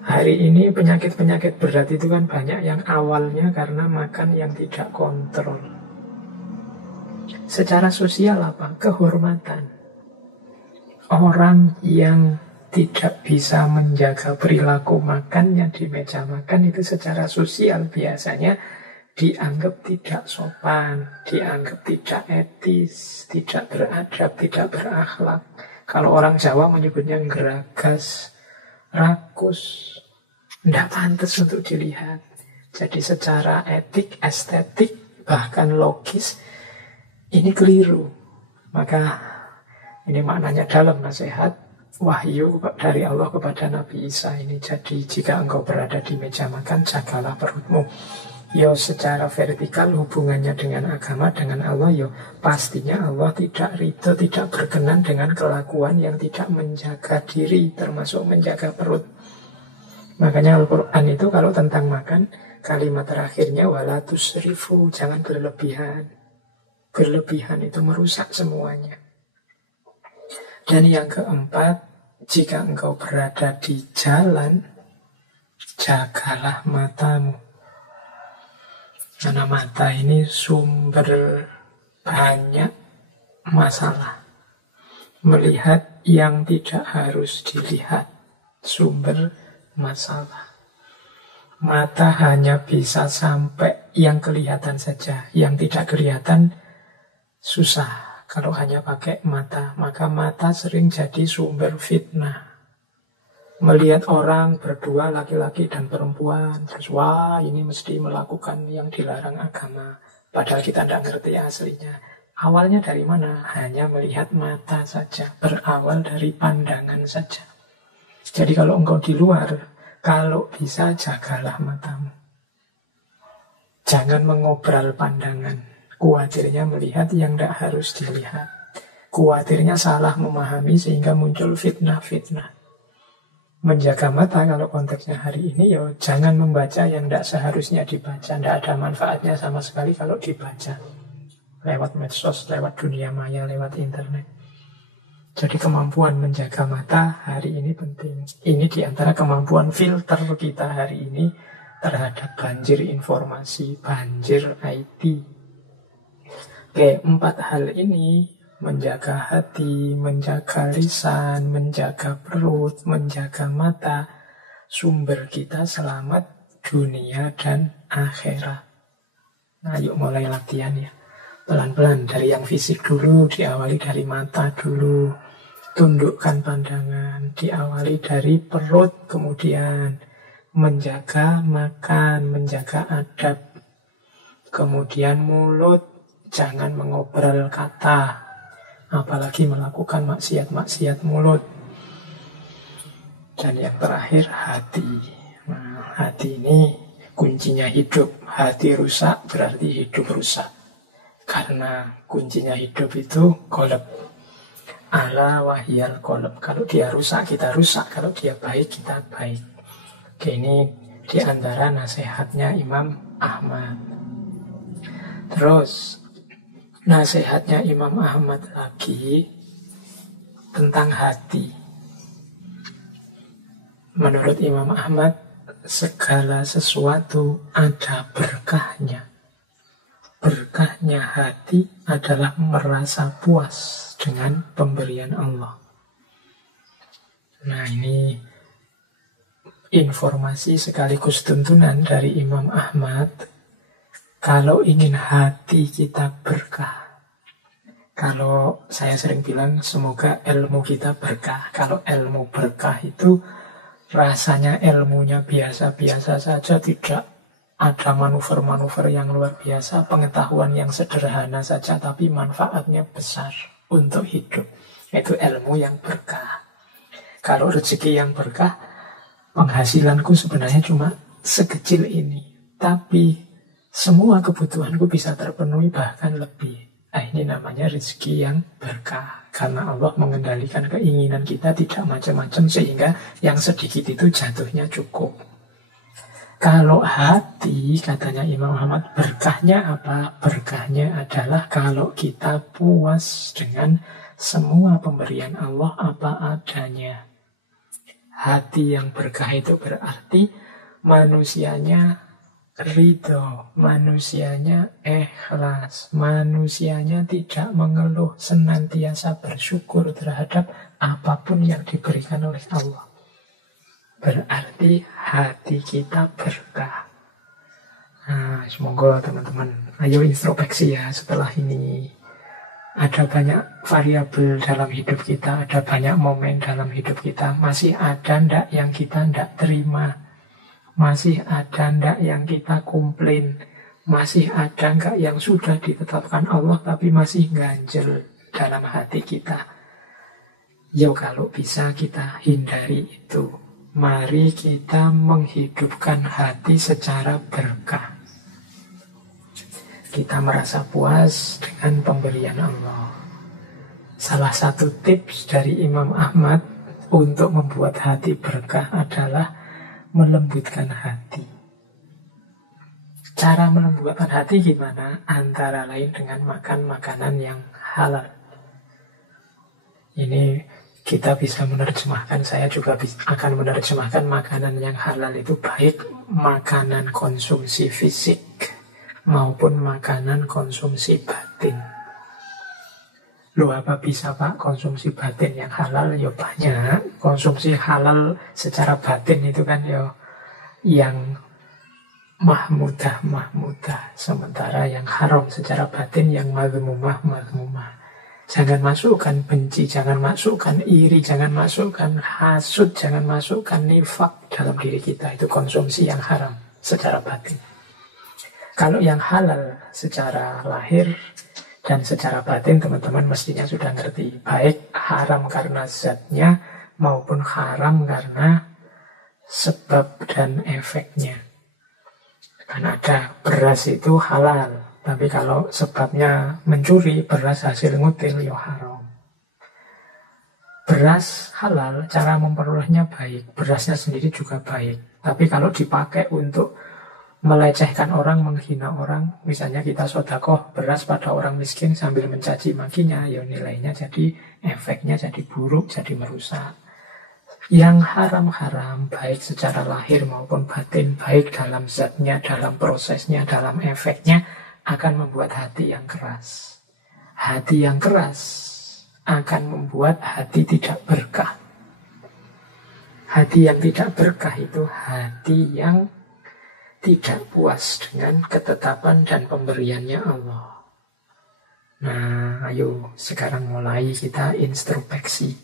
Hari ini penyakit-penyakit berat itu kan banyak yang awalnya karena makan yang tidak kontrol. Secara sosial apa? Kehormatan. Orang yang tidak bisa menjaga perilaku makannya di meja makan itu secara sosial biasanya dianggap tidak sopan, dianggap tidak etis, tidak beradab, tidak berakhlak. Kalau orang Jawa menyebutnya geragas, rakus, tidak pantas untuk dilihat. Jadi secara etik, estetik, bahkan logis, ini keliru. Maka ini maknanya dalam nasihat wahyu dari Allah kepada Nabi Isa ini. Jadi jika engkau berada di meja makan, jagalah perutmu. Yo secara vertikal hubungannya dengan agama, dengan Allah, yo pastinya Allah tidak ridho, tidak berkenan dengan kelakuan yang tidak menjaga diri, termasuk menjaga perut. Makanya Al-Quran itu kalau tentang makan, kalimat terakhirnya wala tusrifu, jangan berlebihan. Berlebihan itu merusak semuanya. Dan yang keempat, jika engkau berada di jalan, jagalah matamu. Karena mata ini sumber banyak masalah. Melihat yang tidak harus dilihat, sumber masalah. Mata hanya bisa sampai yang kelihatan saja, yang tidak kelihatan susah. Kalau hanya pakai mata, maka mata sering jadi sumber fitnah. Melihat orang berdua, laki-laki dan perempuan, terus wah ini mesti melakukan yang dilarang agama, padahal kita tidak ngerti aslinya. Awalnya dari mana? Hanya melihat mata saja, berawal dari pandangan saja. Jadi kalau engkau di luar, kalau bisa jagalah matamu. Jangan mengobral pandangan. Kuatirnya melihat yang tidak harus dilihat. Kuatirnya salah memahami sehingga muncul fitnah-fitnah. Menjaga mata kalau konteksnya hari ini, ya jangan membaca yang tidak seharusnya dibaca. Tidak ada manfaatnya sama sekali kalau dibaca. Lewat medsos, lewat dunia maya, lewat internet. Jadi kemampuan menjaga mata hari ini penting. Ini diantara kemampuan filter kita hari ini terhadap banjir informasi, banjir IT. Oke, 4 hal ini, menjaga hati, menjaga lisan, menjaga perut, menjaga mata, sumber kita selamat dunia dan akhirat. Nah, yuk mulai latihan ya. Pelan-pelan dari yang fisik dulu, diawali dari mata dulu. Tundukkan pandangan, diawali dari perut, kemudian menjaga makan, menjaga adab. Kemudian mulut, jangan mengobrol kata, apalagi melakukan maksiat-maksiat mulut. Dan yang terakhir, hati. Nah, hati ini kuncinya hidup. Hati rusak berarti hidup rusak. Karena kuncinya hidup itu qalb. Ala wahyal qalb. Kalau dia rusak, kita rusak. Kalau dia baik, kita baik. Oke, ini diantara nasihatnya Imam Ahmad. Terus, nasihatnya Imam Ahmad lagi tentang hati. Menurut Imam Ahmad, segala sesuatu ada berkahnya. Berkahnya hati adalah merasa puas dengan pemberian Allah. Nah, ini informasi sekaligus tuntunan dari Imam Ahmad. Kalau ingin hati kita berkah, kalau saya sering bilang semoga ilmu kita berkah. Kalau ilmu berkah itu rasanya ilmunya biasa-biasa saja, tidak ada manuver-manuver yang luar biasa, pengetahuan yang sederhana saja, tapi manfaatnya besar untuk hidup. Itu ilmu yang berkah. Kalau rezeki yang berkah, penghasilanku sebenarnya cuma sekecil ini, tapi semua kebutuhanku bisa terpenuhi, bahkan lebih. Nah, ini namanya rezeki yang berkah. Karena Allah mengendalikan keinginan kita tidak macam-macam, sehingga yang sedikit itu jatuhnya cukup. Kalau hati, katanya Imam Ahmad, berkahnya apa? Berkahnya adalah kalau kita puas dengan semua pemberian Allah apa adanya. Hati yang berkah itu berarti manusianya ridho, manusianya ikhlas, manusianya tidak mengeluh, senantiasa bersyukur terhadap apapun yang diberikan oleh Allah. Berarti hati kita berkah. Nah, semoga teman-teman ayo introspeksi ya setelah ini. Ada banyak variabel dalam hidup kita, ada banyak momen dalam hidup kita. Masih ada ndak yang kita ndak terima? Masih ada ndak yang kita komplain? Masih ada nggak yang sudah ditetapkan Allah tapi masih ganjel dalam hati kita? Yo, kalau bisa kita hindari itu. Mari kita menghidupkan hati secara berkah. Kita merasa puas dengan pemberian Allah. Salah satu tips dari Imam Ahmad untuk membuat hati berkah adalah melembutkan hati. Cara melembutkan hati gimana? Antara lain dengan makan makanan yang halal. Ini kita bisa menerjemahkan, saya juga akan menerjemahkan makanan yang halal itu baik makanan konsumsi fisik maupun makanan konsumsi batin. Loh, apa bisa Pak konsumsi batin yang halal? Ya banyak. Konsumsi halal secara batin itu kan ya yang mahmudah. Sementara yang haram secara batin yang mazmumah. Jangan masukkan benci, jangan masukkan iri, jangan masukkan hasud, jangan masukkan nifak dalam diri kita. Itu konsumsi yang haram secara batin. Kalau yang halal secara lahir dan secara batin, teman-teman mestinya sudah ngerti. Baik haram karena zatnya maupun haram karena sebab dan efeknya. Kan ada beras itu halal, tapi kalau sebabnya mencuri, beras hasil ngutil, ya haram. Beras halal, cara memperolehnya baik. Berasnya sendiri juga baik. Tapi kalau dipakai untuk melecehkan orang, menghina orang, misalnya kita sedekah beras pada orang miskin sambil mencaci makinya, ya nilainya jadi, efeknya jadi buruk, jadi merusak. Yang haram-haram, baik secara lahir maupun batin, baik dalam zatnya, dalam prosesnya, dalam efeknya, akan membuat hati yang keras. Hati yang keras akan membuat hati tidak berkah. Hati yang tidak berkah itu hati yang tidak puas dengan ketetapan dan pemberiannya Allah. Nah, ayo sekarang mulai kita introspeksi.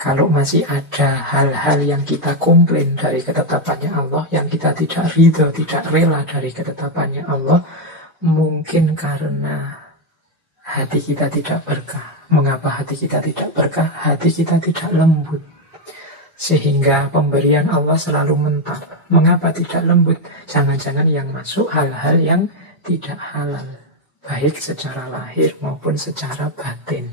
Kalau masih ada hal-hal yang kita komplain dari ketetapannya Allah, yang kita tidak ridho, tidak rela dari ketetapannya Allah, mungkin karena hati kita tidak berkah. Mengapa hati kita tidak berkah? Hati kita tidak lembut. Sehingga pemberian Allah selalu mental. Mengapa tidak lembut? Jangan-jangan yang masuk hal-hal yang tidak halal. Baik secara lahir maupun secara batin.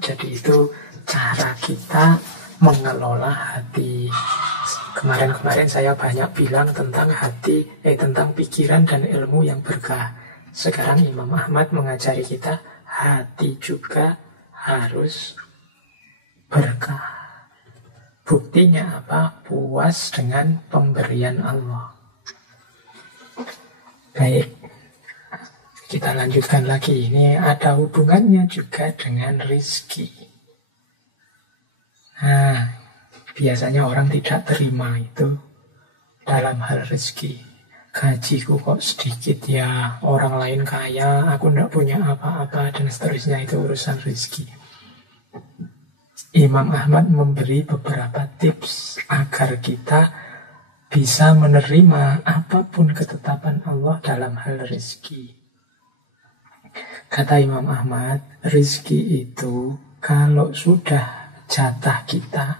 Jadi itu cara kita mengelola hati. Kemarin-kemarin saya banyak bilang tentang hati, tentang pikiran dan ilmu yang berkah. Sekarang Imam Ahmad mengajari kita, hati juga harus berkah. Buktinya apa? Puas dengan pemberian Allah. Baik, kita lanjutkan lagi. Ini ada hubungannya juga dengan rizki. Nah, biasanya orang tidak terima itu dalam hal rizki. Gajiku kok sedikit ya, orang lain kaya, aku tidak punya apa-apa, dan seterusnya. Itu urusan rizki. Imam Ahmad memberi beberapa tips agar kita bisa menerima apapun ketetapan Allah dalam hal rizki. Kata Imam Ahmad, rizki itu kalau sudah jatah kita,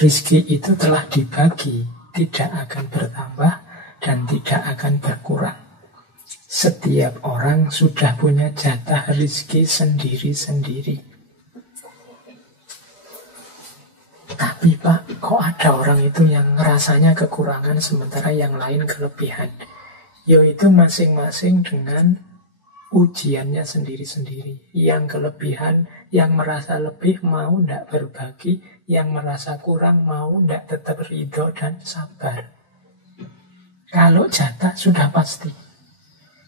rizki itu telah dibagi, tidak akan bertambah dan tidak akan berkurang. Setiap orang sudah punya jatah rizki sendiri-sendiri. Tapi Pak, kok ada orang itu yang rasanya kekurangan sementara yang lain kelebihan? Yaitu masing-masing dengan ujiannya sendiri-sendiri. Yang kelebihan, yang merasa lebih mau tidak berbagi, yang merasa kurang mau tidak tetap ridho dan sabar. Kalau jatah sudah pasti.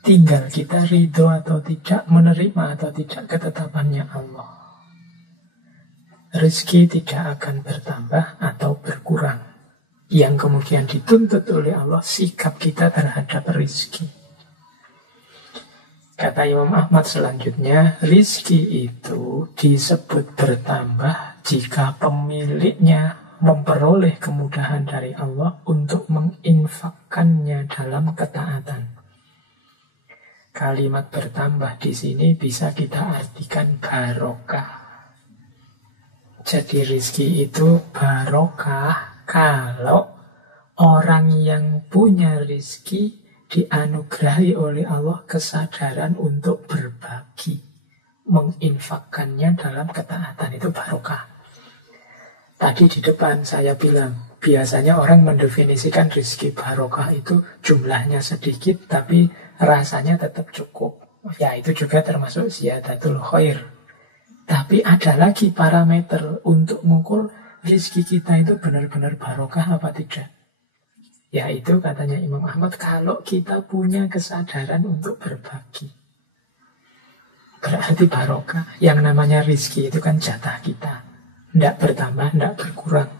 Tinggal kita ridho atau tidak, menerima atau tidak ketetapannya Allah. Rezeki tidak akan bertambah atau berkurang. Yang kemudian dituntut oleh Allah sikap kita terhadap rezeki. Kata Imam Ahmad selanjutnya, rezeki itu disebut bertambah jika pemiliknya memperoleh kemudahan dari Allah untuk menginfakkannya dalam ketaatan. Kalimat bertambah di sini bisa kita artikan barokah. Jadi rizki itu barokah kalau orang yang punya rizki dianugerahi oleh Allah kesadaran untuk berbagi, menginfakkannya dalam ketaatan. Itu barokah. Tadi di depan saya bilang, biasanya orang mendefinisikan rizki barokah itu jumlahnya sedikit tapi rasanya tetap cukup. Ya itu juga termasuk ziyadatul khair. Tapi ada lagi parameter untuk mengukur rizki kita itu benar-benar barokah apa tidak. Yaitu katanya Imam Ahmad, kalau kita punya kesadaran untuk berbagi. Berarti barokah. Yang namanya rizki itu kan jatah kita. Tidak bertambah, tidak berkurang.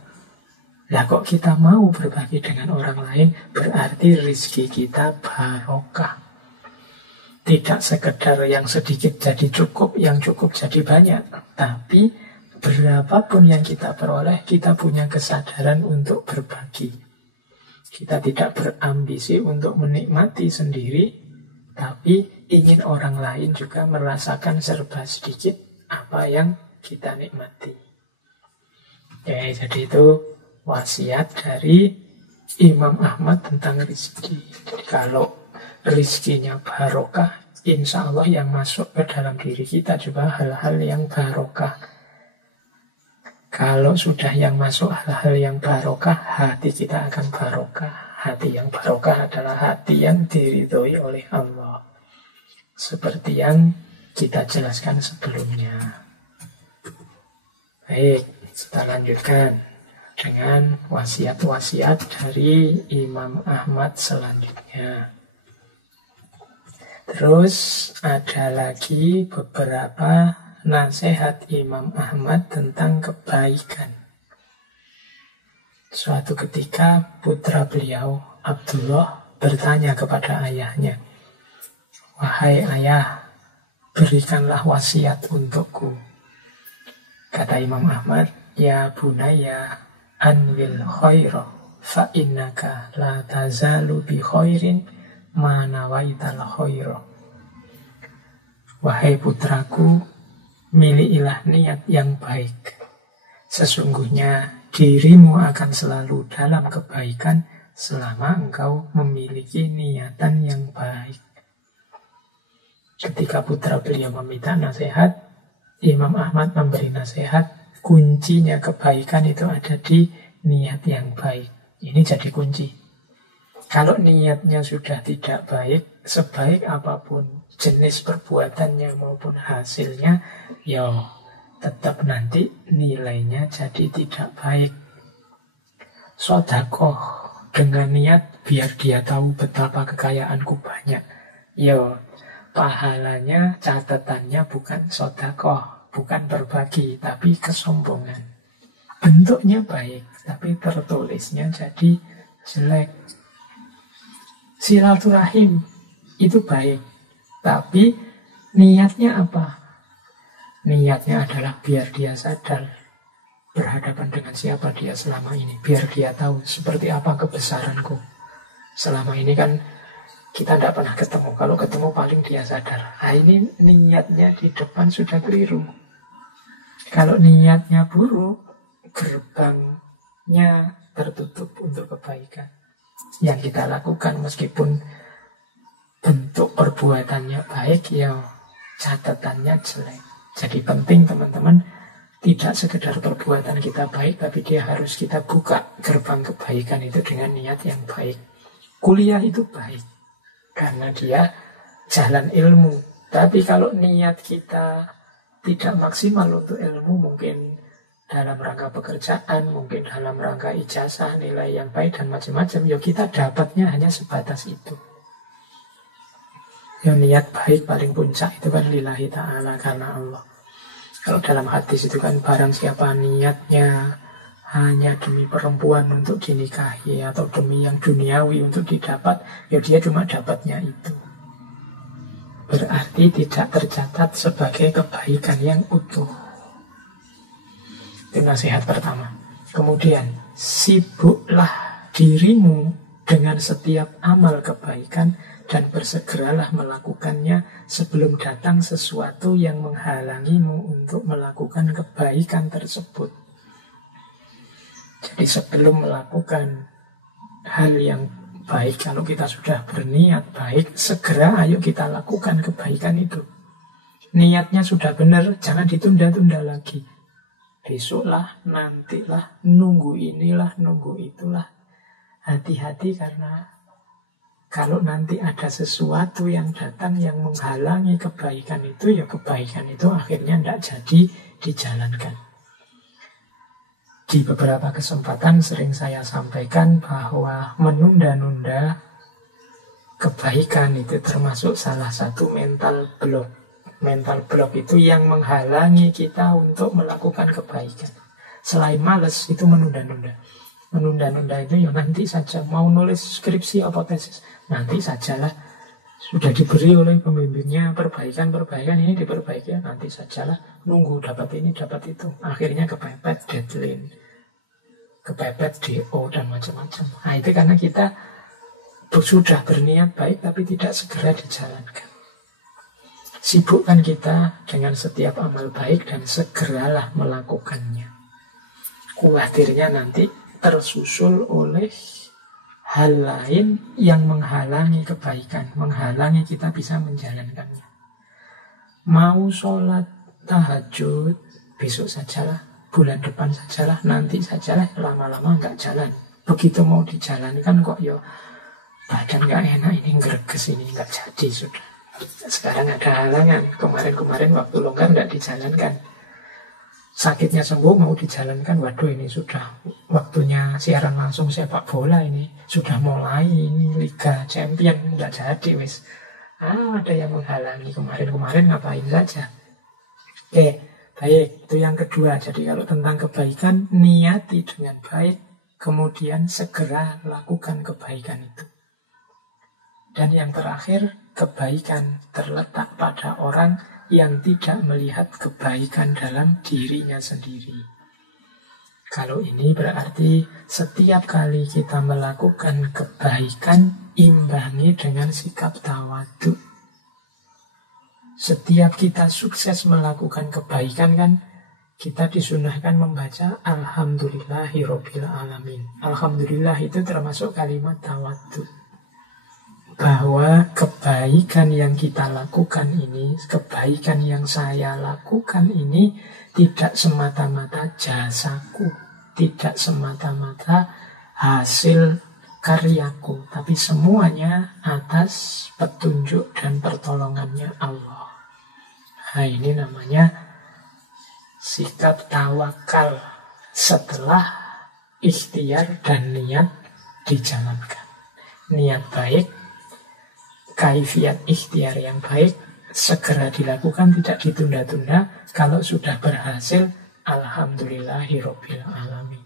Lah kok kita mau berbagi dengan orang lain, berarti rizki kita barokah. Tidak sekedar yang sedikit jadi cukup, yang cukup jadi banyak. Tapi berapapun yang kita peroleh, kita punya kesadaran untuk berbagi. Kita tidak berambisi untuk menikmati sendiri, tapi ingin orang lain juga merasakan serba sedikit apa yang kita nikmati. Oke, jadi itu wasiat dari Imam Ahmad tentang rizki. Jadi kalau rizkinya barokah, insya Allah yang masuk ke dalam diri kita juga hal-hal yang barokah. Kalau sudah yang masuk hal-hal yang barokah, hati kita akan barokah. Hati yang barokah adalah hati yang diridhoi oleh Allah. Seperti yang kita jelaskan sebelumnya. Baik, kita lanjutkan dengan wasiat-wasiat dari Imam Ahmad selanjutnya. Terus ada lagi beberapa nasihat Imam Ahmad tentang kebaikan. Suatu ketika putra beliau, Abdullah, bertanya kepada ayahnya, "Wahai ayah, berikanlah wasiat untukku. Kata Imam Ahmad, ya bunaya anwil khaira fa innaka la tazalu bi khairin ma nawaital khaira. Wahai putraku, milikilah niat yang baik. Sesungguhnya dirimu akan selalu dalam kebaikan selama engkau memiliki niatan yang baik. Ketika putra beliau meminta nasihat, Imam Ahmad memberi nasihat, kuncinya kebaikan itu ada di niat yang baik. Ini jadi kunci. Kalau niatnya sudah tidak baik, sebaik apapun jenis perbuatannya maupun hasilnya, ya tetap nanti nilainya jadi tidak baik. Sedekah dengan niat biar dia tahu betapa kekayaanku banyak, ya pahalanya, catatannya bukan sedekah, bukan berbagi, tapi kesombongan. Bentuknya baik, tapi tertulisnya jadi jelek. Silaturahim itu baik, tapi niatnya apa? Niatnya adalah biar dia sadar berhadapan dengan siapa dia selama ini, biar dia tahu seperti apa kebesaranku. Selama ini kan kita tidak pernah ketemu. Kalau ketemu paling dia sadar. Nah, ini niatnya di depan sudah keliru. Kalau niatnya buruk, gerbangnya tertutup untuk kebaikan. Yang kita lakukan meskipun bentuk perbuatannya baik, ya catatannya jelek. Jadi penting teman-teman, tidak sekedar perbuatan kita baik, tapi dia harus kita buka gerbang kebaikan itu dengan niat yang baik. Kuliah itu baik karena dia jalan ilmu. Tapi kalau niat kita tidak maksimal untuk ilmu, mungkin dalam rangka pekerjaan, mungkin dalam rangka ijazah, nilai yang baik dan macam-macam, ya kita dapatnya hanya sebatas itu. Ya niat baik paling puncak itu kan lillahi ta'ala, karena Allah. Kalau dalam hadis itu kan barang siapa niatnya hanya demi perempuan untuk dinikahi atau demi yang duniawi untuk didapat, ya dia cuma dapatnya itu. Berarti tidak tercatat sebagai kebaikan yang utuh. Itu nasihat pertama. Kemudian, sibuklah dirimu dengan setiap amal kebaikan dan bersegeralah melakukannya sebelum datang sesuatu yang menghalangimu untuk melakukan kebaikan tersebut. Jadi sebelum melakukan hal yang baik, kalau kita sudah berniat baik, segera ayo kita lakukan kebaikan itu. Niatnya sudah benar, jangan ditunda-tunda lagi. Besoklah, nantilah, nunggu inilah, nunggu itulah. Hati-hati karena kalau nanti ada sesuatu yang datang yang menghalangi kebaikan itu, ya kebaikan itu akhirnya tidak jadi dijalankan. Di beberapa kesempatan sering saya sampaikan bahwa menunda-nunda kebaikan itu termasuk salah satu mental block. Mental block itu yang menghalangi kita untuk melakukan kebaikan. Selain malas, itu menunda-nunda. Menunda-nunda itu ya nanti saja. Mau nulis skripsi apa tesis, nanti sajalah. Sudah diberi oleh pembimbingnya perbaikan ini diperbaiki, nanti sajalah. Nunggu dapat ini, dapat itu. Akhirnya kepepet deadline, kepepet DO dan macam-macam. Nah itu karena kita sudah berniat baik tapi tidak segera dijalankan. Sibukkan kita dengan setiap amal baik dan segeralah melakukannya. Khawatirnya nanti tersusul oleh hal lain yang menghalangi kebaikan, menghalangi kita bisa menjalankannya. Mau sholat tahajud, besok sajalah, bulan depan sajalah, nanti sajalah, lama-lama nggak jalan. Begitu mau dijalankan kok ya badan nggak enak, ini greges, ini nggak jadi sudah. Sekarang ada halangan, kemarin-kemarin waktu longgar nggak dijalankan. Sakitnya sembuh mau dijalankan, waduh ini sudah waktunya siaran langsung sepak bola, ini sudah mulai, ini Liga Champion nggak jadi wis. Ada yang menghalangi, kemarin-kemarin ngapain saja. Oke, baik, itu yang kedua. Jadi kalau tentang kebaikan, niati dengan baik, kemudian segera lakukan kebaikan itu. Dan yang terakhir, kebaikan terletak pada orang yang tidak melihat kebaikan dalam dirinya sendiri. Kalau ini berarti setiap kali kita melakukan kebaikan, imbangi dengan sikap tawadhu. Setiap kita sukses melakukan kebaikan kan, kita disunahkan membaca Alhamdulillahirabbil alamin. Alhamdulillah itu termasuk kalimat tawadhu. Bahwa kebaikan yang kita lakukan ini, kebaikan yang saya lakukan ini tidak semata-mata jasaku, tidak semata-mata hasil karyaku, tapi semuanya atas petunjuk dan pertolongannya Allah. Nah, ini namanya sikap tawakal setelah ikhtiar dan niat dijalankan. Niat baik, kaifiat ikhtiar yang baik segera dilakukan, tidak ditunda-tunda. Kalau sudah berhasil, alhamdulillahirabbil alamin.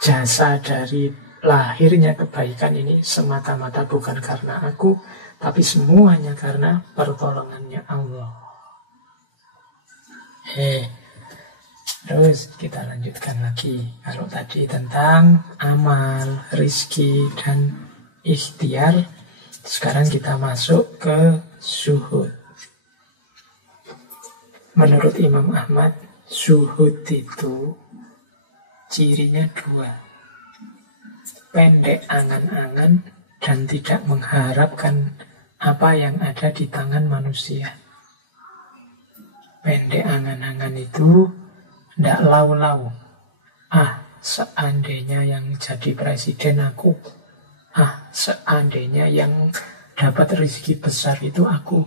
Jasa dari lahirnya kebaikan ini semata-mata bukan karena aku, tapi semuanya karena pertolongannya Allah. Terus kita lanjutkan lagi. Kalau tadi tentang amal, rizki, dan ikhtiar, sekarang kita masuk ke zuhud. Menurut Imam Ahmad, zuhud itu cirinya dua. Pendek angan-angan dan tidak mengharapkan apa yang ada di tangan manusia. Pendek angan-angan itu tidak lau-lau. Seandainya yang jadi presiden aku. Seandainya yang dapat rezeki besar itu aku.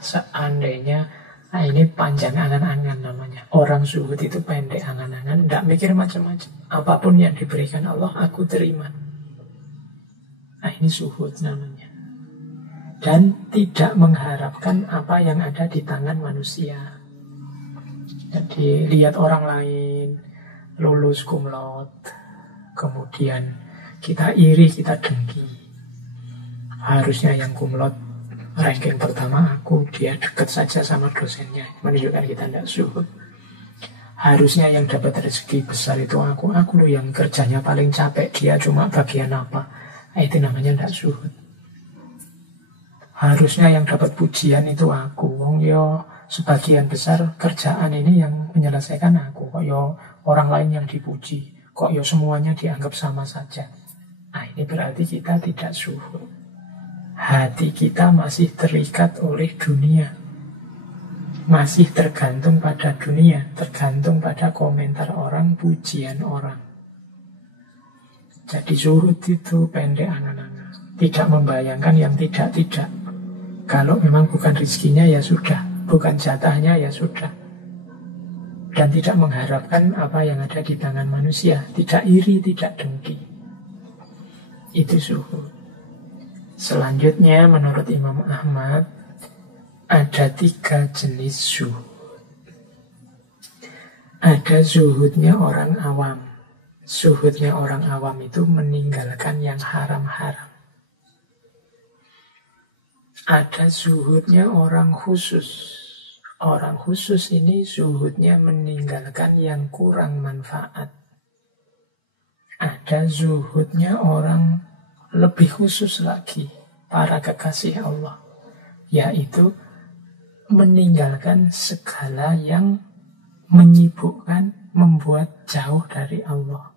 Seandainya. Ini panjang angan-angan namanya. Orang zuhud itu pendek angan-angan, tidak mikir macam-macam. Apapun yang diberikan Allah, aku terima. Ini zuhud namanya. Dan tidak mengharapkan apa yang ada di tangan manusia. Jadi lihat orang lain lulus cum laude, kemudian kita iri, kita dengki. Harusnya yang cum laude ranking pertama aku, dia dekat saja sama dosennya, menunjukkan kita tidak zuhud. Harusnya yang dapat rezeki besar itu aku loh yang kerjanya paling capek, dia cuma bagian apa. Itu namanya tidak zuhud. Harusnya yang dapat pujian itu aku, sebagian besar kerjaan ini yang menyelesaikan aku, orang lain yang dipuji, semuanya dianggap sama saja. Ini berarti kita tidak zuhud. Hati kita masih terikat oleh dunia, masih tergantung pada dunia, tergantung pada komentar orang, pujian orang. Jadi zuhud itu pendek angan-angan, tidak membayangkan yang tidak-tidak. Kalau memang bukan rezekinya ya sudah, bukan jatahnya ya sudah. Dan tidak mengharapkan apa yang ada di tangan manusia, tidak iri, tidak dengki. Itu zuhud. Selanjutnya menurut Imam Ahmad ada 3 jenis zuhud. Ada zuhudnya orang awam. Zuhudnya orang awam itu meninggalkan yang haram-haram. Ada zuhudnya orang khusus. Orang khusus ini zuhudnya meninggalkan yang kurang manfaat. Ada zuhudnya orang lebih khusus lagi, para kekasih Allah, yaitu meninggalkan segala yang menyibukkan, membuat jauh dari Allah.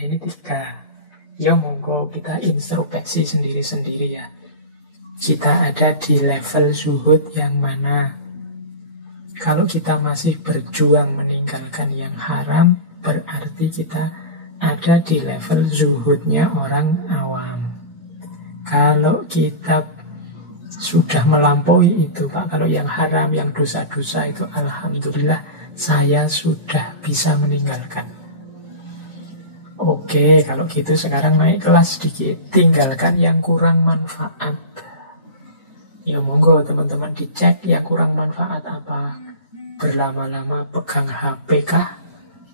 Ini 3. Monggo kita introspeksi sendiri-sendiri ya. Kita ada di level zuhud yang mana? Kalau kita masih berjuang meninggalkan yang haram, berarti kita ada di level zuhudnya orang awam. Kalau kita sudah melampaui itu, Pak, kalau yang haram, yang dosa-dosa itu, alhamdulillah, saya sudah bisa meninggalkan. Oke, kalau gitu sekarang naik kelas sedikit, tinggalkan yang kurang manfaat. Monggo teman-teman dicek ya kurang manfaat apa. Berlama-lama pegang HP kah?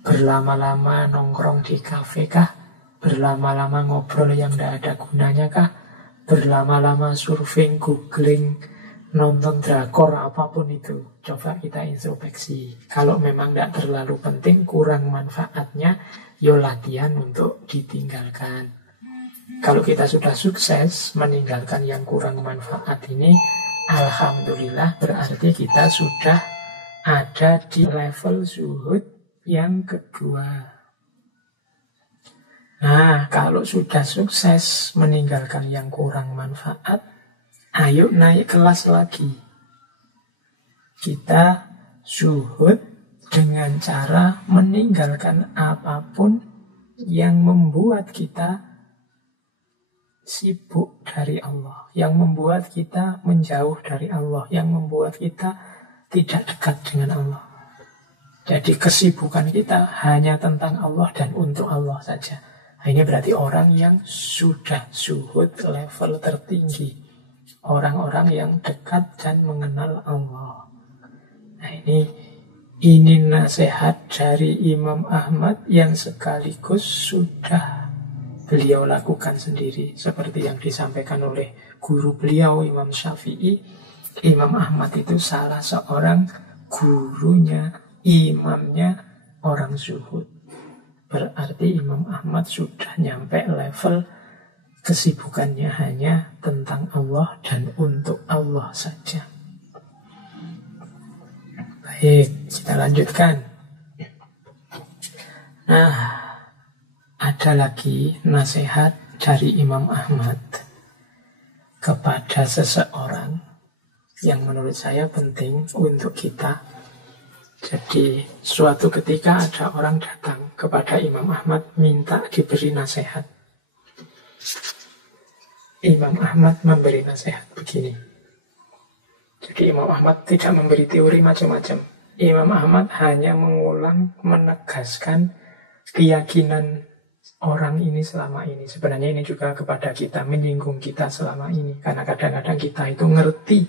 Berlama-lama nongkrong di kafe kah? Berlama-lama ngobrol yang tidak ada gunanya kah? Berlama-lama surfing, googling nonton drakor apapun itu, coba kita introspeksi. Kalau memang tidak terlalu penting, kurang manfaatnya, yo latihan untuk ditinggalkan. Kalau kita sudah sukses meninggalkan yang kurang manfaat ini, alhamdulillah berarti kita sudah ada di level zuhud yang kedua. Nah, kalau sudah sukses meninggalkan yang kurang manfaat, ayo naik kelas lagi. Kita zuhud dengan cara meninggalkan apapun yang membuat kita sibuk dari Allah, yang membuat kita menjauh dari Allah, yang membuat kita tidak dekat dengan Allah. Jadi kesibukan kita hanya tentang Allah dan untuk Allah saja. Nah, ini berarti orang yang sudah zuhud level tertinggi, orang-orang yang dekat dan mengenal Allah. Nah, ini nasihat dari Imam Ahmad yang sekaligus sudah beliau lakukan sendiri, seperti yang disampaikan oleh guru beliau Imam Syafi'i. Imam Ahmad itu salah seorang gurunya, imamnya orang zuhud. Berarti Imam Ahmad sudah nyampe level kesibukannya hanya tentang Allah dan untuk Allah saja. Baik, kita lanjutkan. Nah, ada lagi nasihat dari Imam Ahmad kepada seseorang yang menurut saya penting untuk kita. Jadi suatu ketika ada orang datang kepada Imam Ahmad minta diberi nasihat. Imam Ahmad memberi nasihat begini. Jadi Imam Ahmad tidak memberi teori macam-macam. Imam Ahmad hanya mengulang, menegaskan keyakinan orang ini selama ini. Sebenarnya ini juga kepada kita, menyinggung kita selama ini. Karena kadang-kadang kita itu ngerti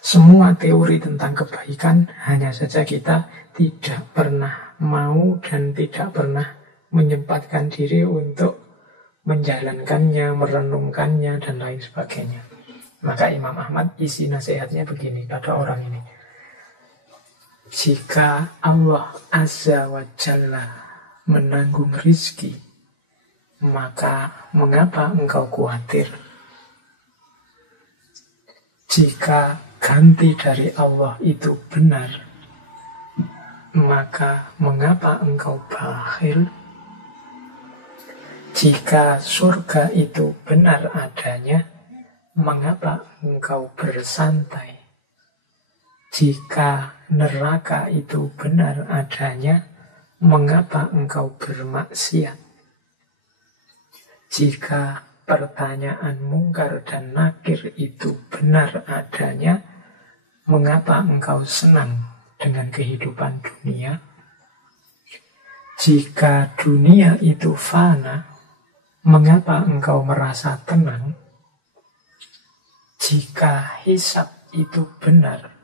semua teori tentang kebaikan, hanya saja kita tidak pernah mau dan tidak pernah menyempatkan diri untuk menjalankannya, merenungkannya, dan lain sebagainya. Maka Imam Ahmad isi nasihatnya begini pada orang ini. Jika Allah Azza wa Jalla menanggung rizki, maka mengapa engkau khawatir? Jika ganti dari Allah itu benar, maka mengapa engkau bakhil? Jika surga itu benar adanya, mengapa engkau bersantai? Jika neraka itu benar adanya, mengapa engkau bermaksiat? Jika pertanyaan mungkar dan nakir itu benar adanya, mengapa engkau senang dengan kehidupan dunia? Jika dunia itu fana, mengapa engkau merasa tenang? Jika hisab itu benar,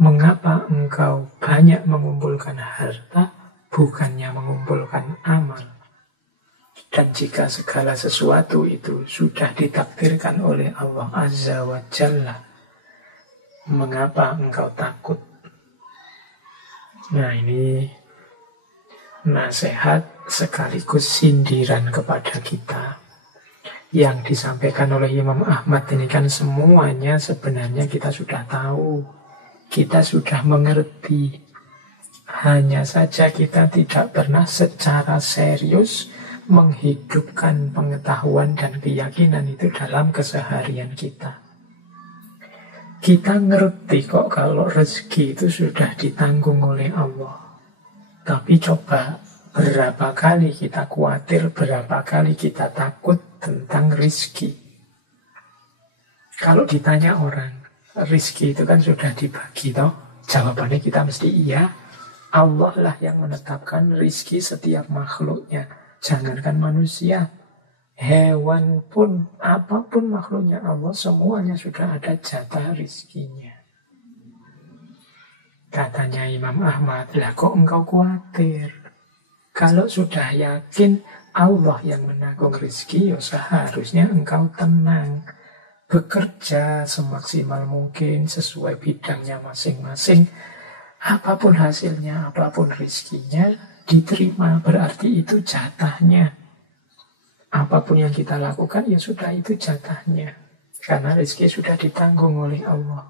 mengapa engkau banyak mengumpulkan harta, bukannya mengumpulkan amal? Dan jika segala sesuatu itu sudah ditakdirkan oleh Allah Azza wa Jalla, mengapa engkau takut? Nah, ini nasihat sekaligus sindiran kepada kita. Yang disampaikan oleh Imam Ahmad ini kan semuanya sebenarnya kita sudah tahu, kita sudah mengerti. Hanya saja kita tidak pernah secara serius menghidupkan pengetahuan dan keyakinan itu dalam keseharian kita. Kita ngerti kok kalau rezeki itu sudah ditanggung oleh Allah. Tapi coba berapa kali kita khawatir, berapa kali kita takut tentang rezeki. Kalau ditanya orang, rezeki itu kan sudah dibagi toh? Jawabannya kita mesti iya. Allah lah yang menetapkan rezeki setiap makhluknya. Jangankan manusia, hewan pun, apapun makhluknya Allah, semuanya sudah ada jatah rizkinya. Katanya Imam Ahmad, lah kok engkau khawatir? Kalau sudah yakin Allah yang menanggung rizki, ya seharusnya engkau tenang. bekerja semaksimal mungkin sesuai bidangnya masing-masing. Apapun hasilnya, apapun rizkinya, diterima, berarti itu jatahnya. Apapun yang kita lakukan, ya sudah itu jatahnya. Karena rizki sudah ditanggung oleh Allah.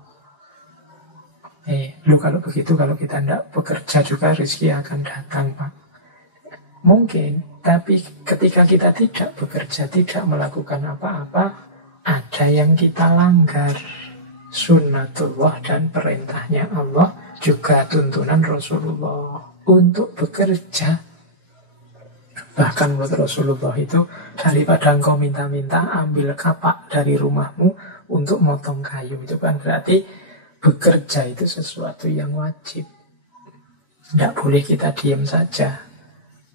Kalau begitu, kalau kita tidak bekerja juga rizki akan datang, Pak. Mungkin, tapi ketika kita tidak bekerja, tidak melakukan apa-apa, ada yang kita langgar. Sunnatullah dan perintahnya Allah, juga tuntunan Rasulullah untuk bekerja. Bahkan menurut Rasulullah itu, daripada engkau minta-minta, ambil kapak dari rumahmu untuk motong kayu. Itu kan berarti bekerja itu sesuatu yang wajib. Tidak boleh kita diam saja.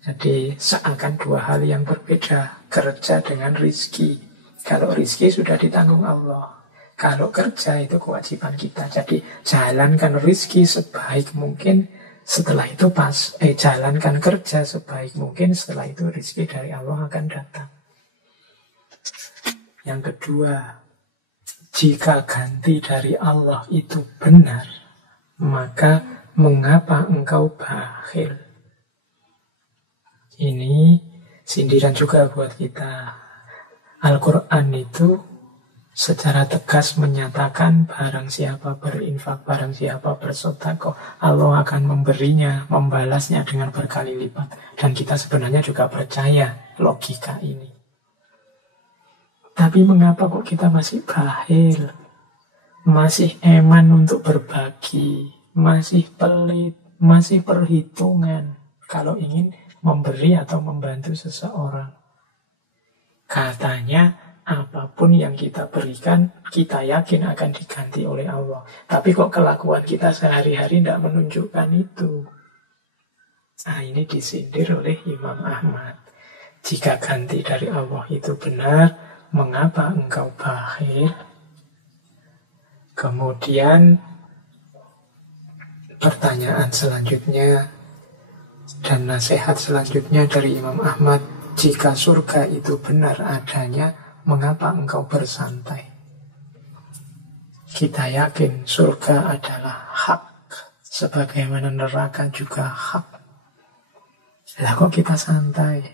Jadi seakan dua hal yang berbeda, kerja dengan rizki. Kalau rizki sudah ditanggung Allah, kalau kerja itu kewajiban kita. Jadi jalankan rizki sebaik mungkin, setelah itu jalankan kerja sebaik mungkin, setelah itu rizki dari Allah akan datang. Yang kedua, jika ganti dari Allah itu benar, maka mengapa engkau bakhil? Ini sindiran juga buat kita. Al-Quran itu secara tegas menyatakan barang siapa berinfak, barang siapa bersedekah, Allah akan memberinya, membalasnya dengan berkali lipat. Dan kita sebenarnya juga percaya logika ini. Tapi mengapa kok kita masih bakhil? Masih eman untuk berbagi, masih pelit, masih perhitungan kalau ingin memberi atau membantu seseorang. Katanya apapun yang kita berikan, kita yakin akan diganti oleh Allah. Tapi kok kelakuan kita sehari-hari tidak menunjukkan itu. Nah, ini disindir oleh Imam Ahmad. Jika ganti dari Allah itu benar, mengapa engkau bakhil? Kemudian pertanyaan selanjutnya dan nasihat selanjutnya dari Imam Ahmad, jika surga itu benar adanya, mengapa engkau bersantai? Kita yakin surga adalah hak, sebagaimana neraka juga hak. Lah kok kita santai?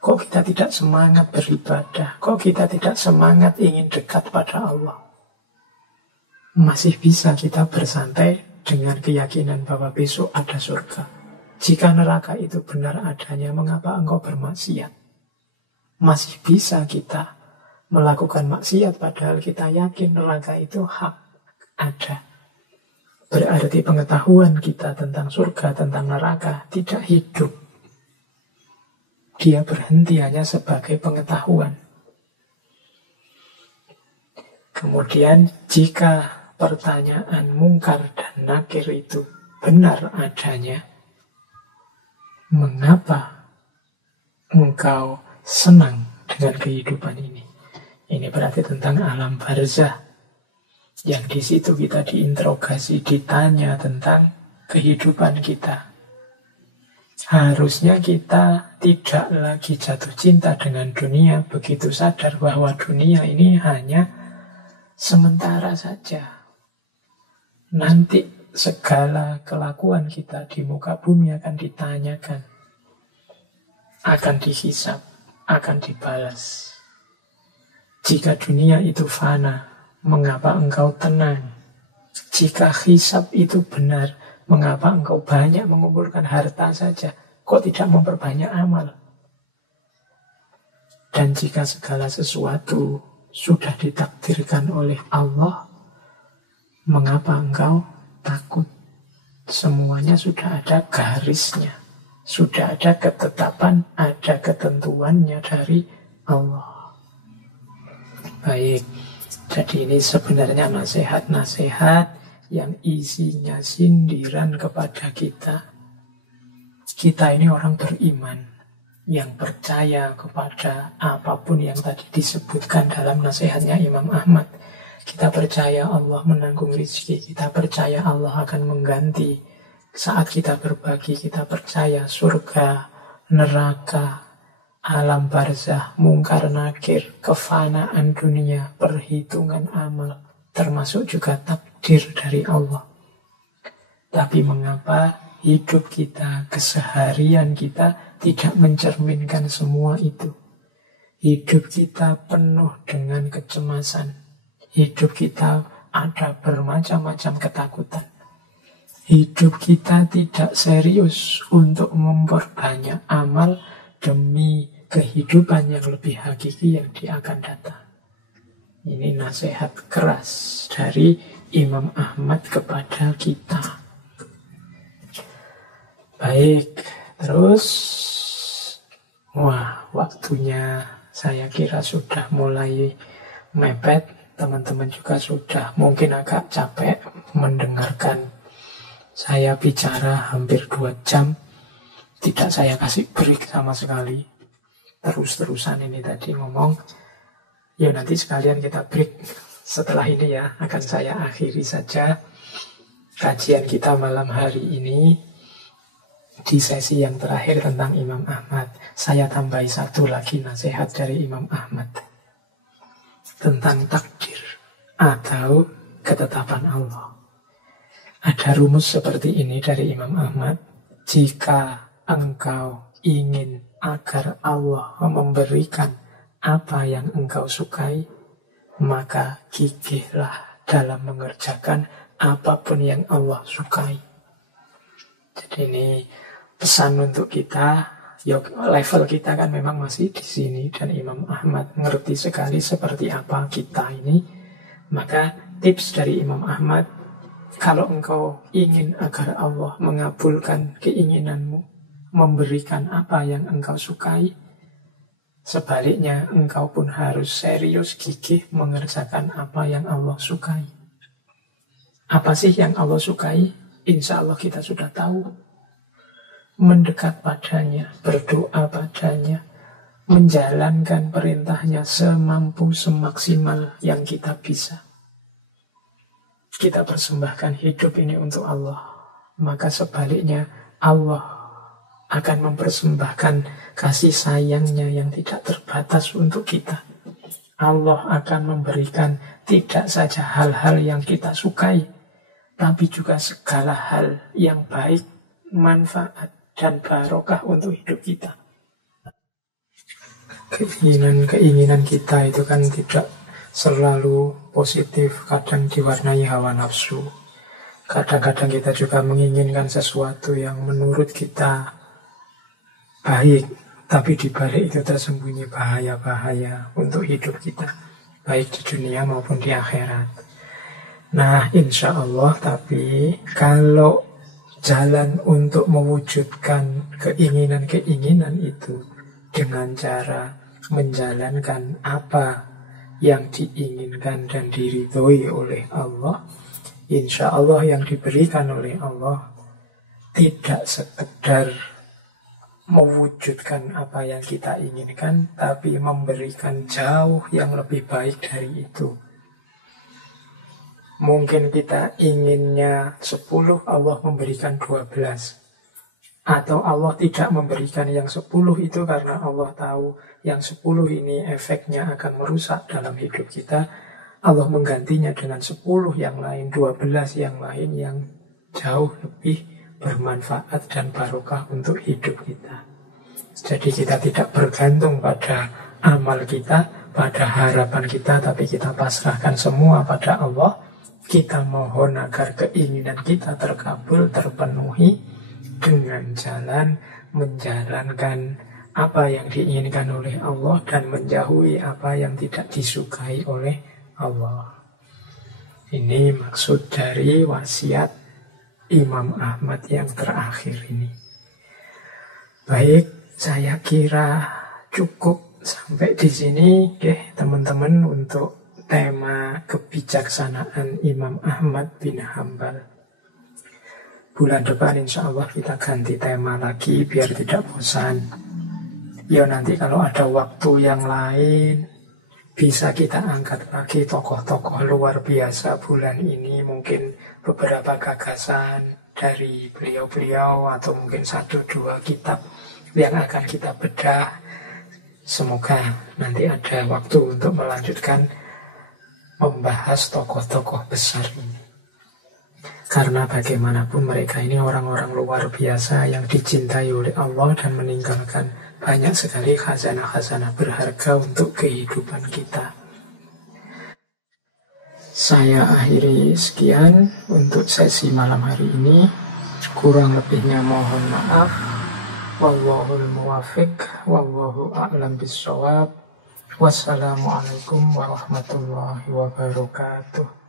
Kok kita tidak semangat beribadah? Kok kita tidak semangat ingin dekat pada Allah? Masih bisa kita bersantai dengan keyakinan bahwa besok ada surga. Jika neraka itu benar adanya, mengapa engkau bermaksiat? Masih bisa kita melakukan maksiat padahal kita yakin neraka itu hak ada. Berarti pengetahuan kita tentang surga, tentang neraka tidak hidup. Dia berhenti hanya sebagai pengetahuan. Kemudian jika pertanyaan mungkar dan nakir itu benar adanya, mengapa engkau senang dengan kehidupan ini? Ini berarti tentang alam barzah. Yang di situ kita diinterogasi, ditanya tentang kehidupan kita. Harusnya kita tidak lagi jatuh cinta dengan dunia, begitu sadar bahwa dunia ini hanya sementara saja. Nanti segala kelakuan kita di muka bumi akan ditanyakan, akan dihisab, akan dibalas. Jika dunia itu fana, mengapa engkau tenang? Jika hisab itu benar, mengapa engkau banyak mengumpulkan harta saja? Kok tidak memperbanyak amal? Dan jika segala sesuatu sudah ditakdirkan oleh Allah, mengapa engkau takut? Semuanya sudah ada garisnya, sudah ada ketetapan, ada ketentuannya dari Allah. Baik, jadi ini sebenarnya nasihat-nasihat yang isinya sindiran kepada kita. Kita ini orang beriman yang percaya kepada apapun yang tadi disebutkan dalam nasihatnya Imam Ahmad. Kita percaya Allah menanggung rezeki, kita percaya Allah akan mengganti saat kita berbagi, kita percaya surga, neraka, alam barzah, mungkar nakir, kefanaan dunia, perhitungan amal, termasuk juga takdir dari Allah. Tapi mengapa hidup kita, keseharian kita tidak mencerminkan semua itu? Hidup kita penuh dengan kecemasan. Hidup kita ada bermacam-macam ketakutan. Hidup kita tidak serius untuk memperbanyak amal demi kehidupan yang lebih hakiki yang akan datang. Ini nasihat keras dari Imam Ahmad kepada kita. Baik, terus waktunya saya kira sudah mulai mepet. Teman-teman juga sudah mungkin agak capek mendengarkan saya bicara hampir 2 jam. Tidak saya kasih break sama sekali. Terus-terusan ini tadi ngomong. Ya nanti sekalian kita break setelah ini ya. Akan saya akhiri saja kajian kita malam hari ini. Di sesi yang terakhir tentang Imam Ahmad, saya tambahi satu lagi nasihat dari Imam Ahmad tentang takdir atau ketetapan Allah. Ada rumus seperti ini dari Imam Ahmad. Jika engkau ingin agar Allah memberikan apa yang engkau sukai, maka gigihlah dalam mengerjakan apapun yang Allah sukai. Jadi ini pesan untuk kita. Level kita kan memang masih di sini, dan Imam Ahmad ngerti sekali seperti apa kita ini. Maka tips dari Imam Ahmad, kalau engkau ingin agar Allah mengabulkan keinginanmu, memberikan apa yang engkau sukai, sebaliknya engkau pun harus serius gigih mengerjakan apa yang Allah sukai. Apa sih yang Allah sukai? Insya Allah kita sudah tahu. Mendekat padanya, berdoa padanya, menjalankan perintahnya semampu, semaksimal yang kita bisa. Kita persembahkan hidup ini untuk Allah, maka sebaliknya Allah akan mempersembahkan kasih sayangnya yang tidak terbatas untuk kita. Allah akan memberikan tidak saja hal-hal yang kita sukai, tapi juga segala hal yang baik, manfaat, dan barokah untuk hidup kita. Keinginan kita itu kan tidak selalu positif, kadang diwarnai hawa nafsu. Kadang-kadang kita juga menginginkan sesuatu yang menurut kita baik, tapi di balik itu tersembunyi bahaya-bahaya untuk hidup kita, baik di dunia maupun di akhirat. Nah, insya Allah, tapi kalau jalan untuk mewujudkan keinginan-keinginan itu dengan cara menjalankan apa yang diinginkan dan diridhoi oleh Allah, insya Allah yang diberikan oleh Allah tidak sekedar mewujudkan apa yang kita inginkan, tapi memberikan jauh yang lebih baik dari itu. Mungkin kita inginnya 10, Allah memberikan 12. Atau Allah tidak memberikan yang 10 itu karena Allah tahu yang 10 ini efeknya akan merusak dalam hidup kita. Allah menggantinya dengan 10 yang lain, 12 yang lain yang jauh lebih bermanfaat dan barokah untuk hidup kita. Jadi kita tidak bergantung pada amal kita, pada harapan kita, tapi kita pasrahkan semua pada Allah. Kita mohon agar keinginan kita terkabul, terpenuhi dengan jalan menjalankan apa yang diinginkan oleh Allah dan menjauhi apa yang tidak disukai oleh Allah. Ini maksud dari wasiat Imam Ahmad yang terakhir ini. Baik, saya kira cukup sampai di sini, teman-teman, untuk tema kebijaksanaan Imam Ahmad bin Hambal. Bulan depan insya Allah kita ganti tema lagi biar tidak bosan. Ya nanti kalau ada waktu yang lain bisa kita angkat lagi tokoh-tokoh luar biasa bulan ini. Mungkin beberapa gagasan dari beliau-beliau atau mungkin 1-2 kitab yang akan kita bedah. Semoga nanti ada waktu untuk melanjutkan membahas tokoh-tokoh besar ini. Karena bagaimanapun mereka ini orang-orang luar biasa yang dicintai oleh Allah dan meninggalkan banyak sekali khazanah-khazanah berharga untuk kehidupan kita. Saya akhiri sekian untuk sesi malam hari ini. Kurang lebihnya mohon maaf. Wallahul muwafiq, wallahu a'lam bissawab. Wassalamualaikum warahmatullahi wabarakatuh.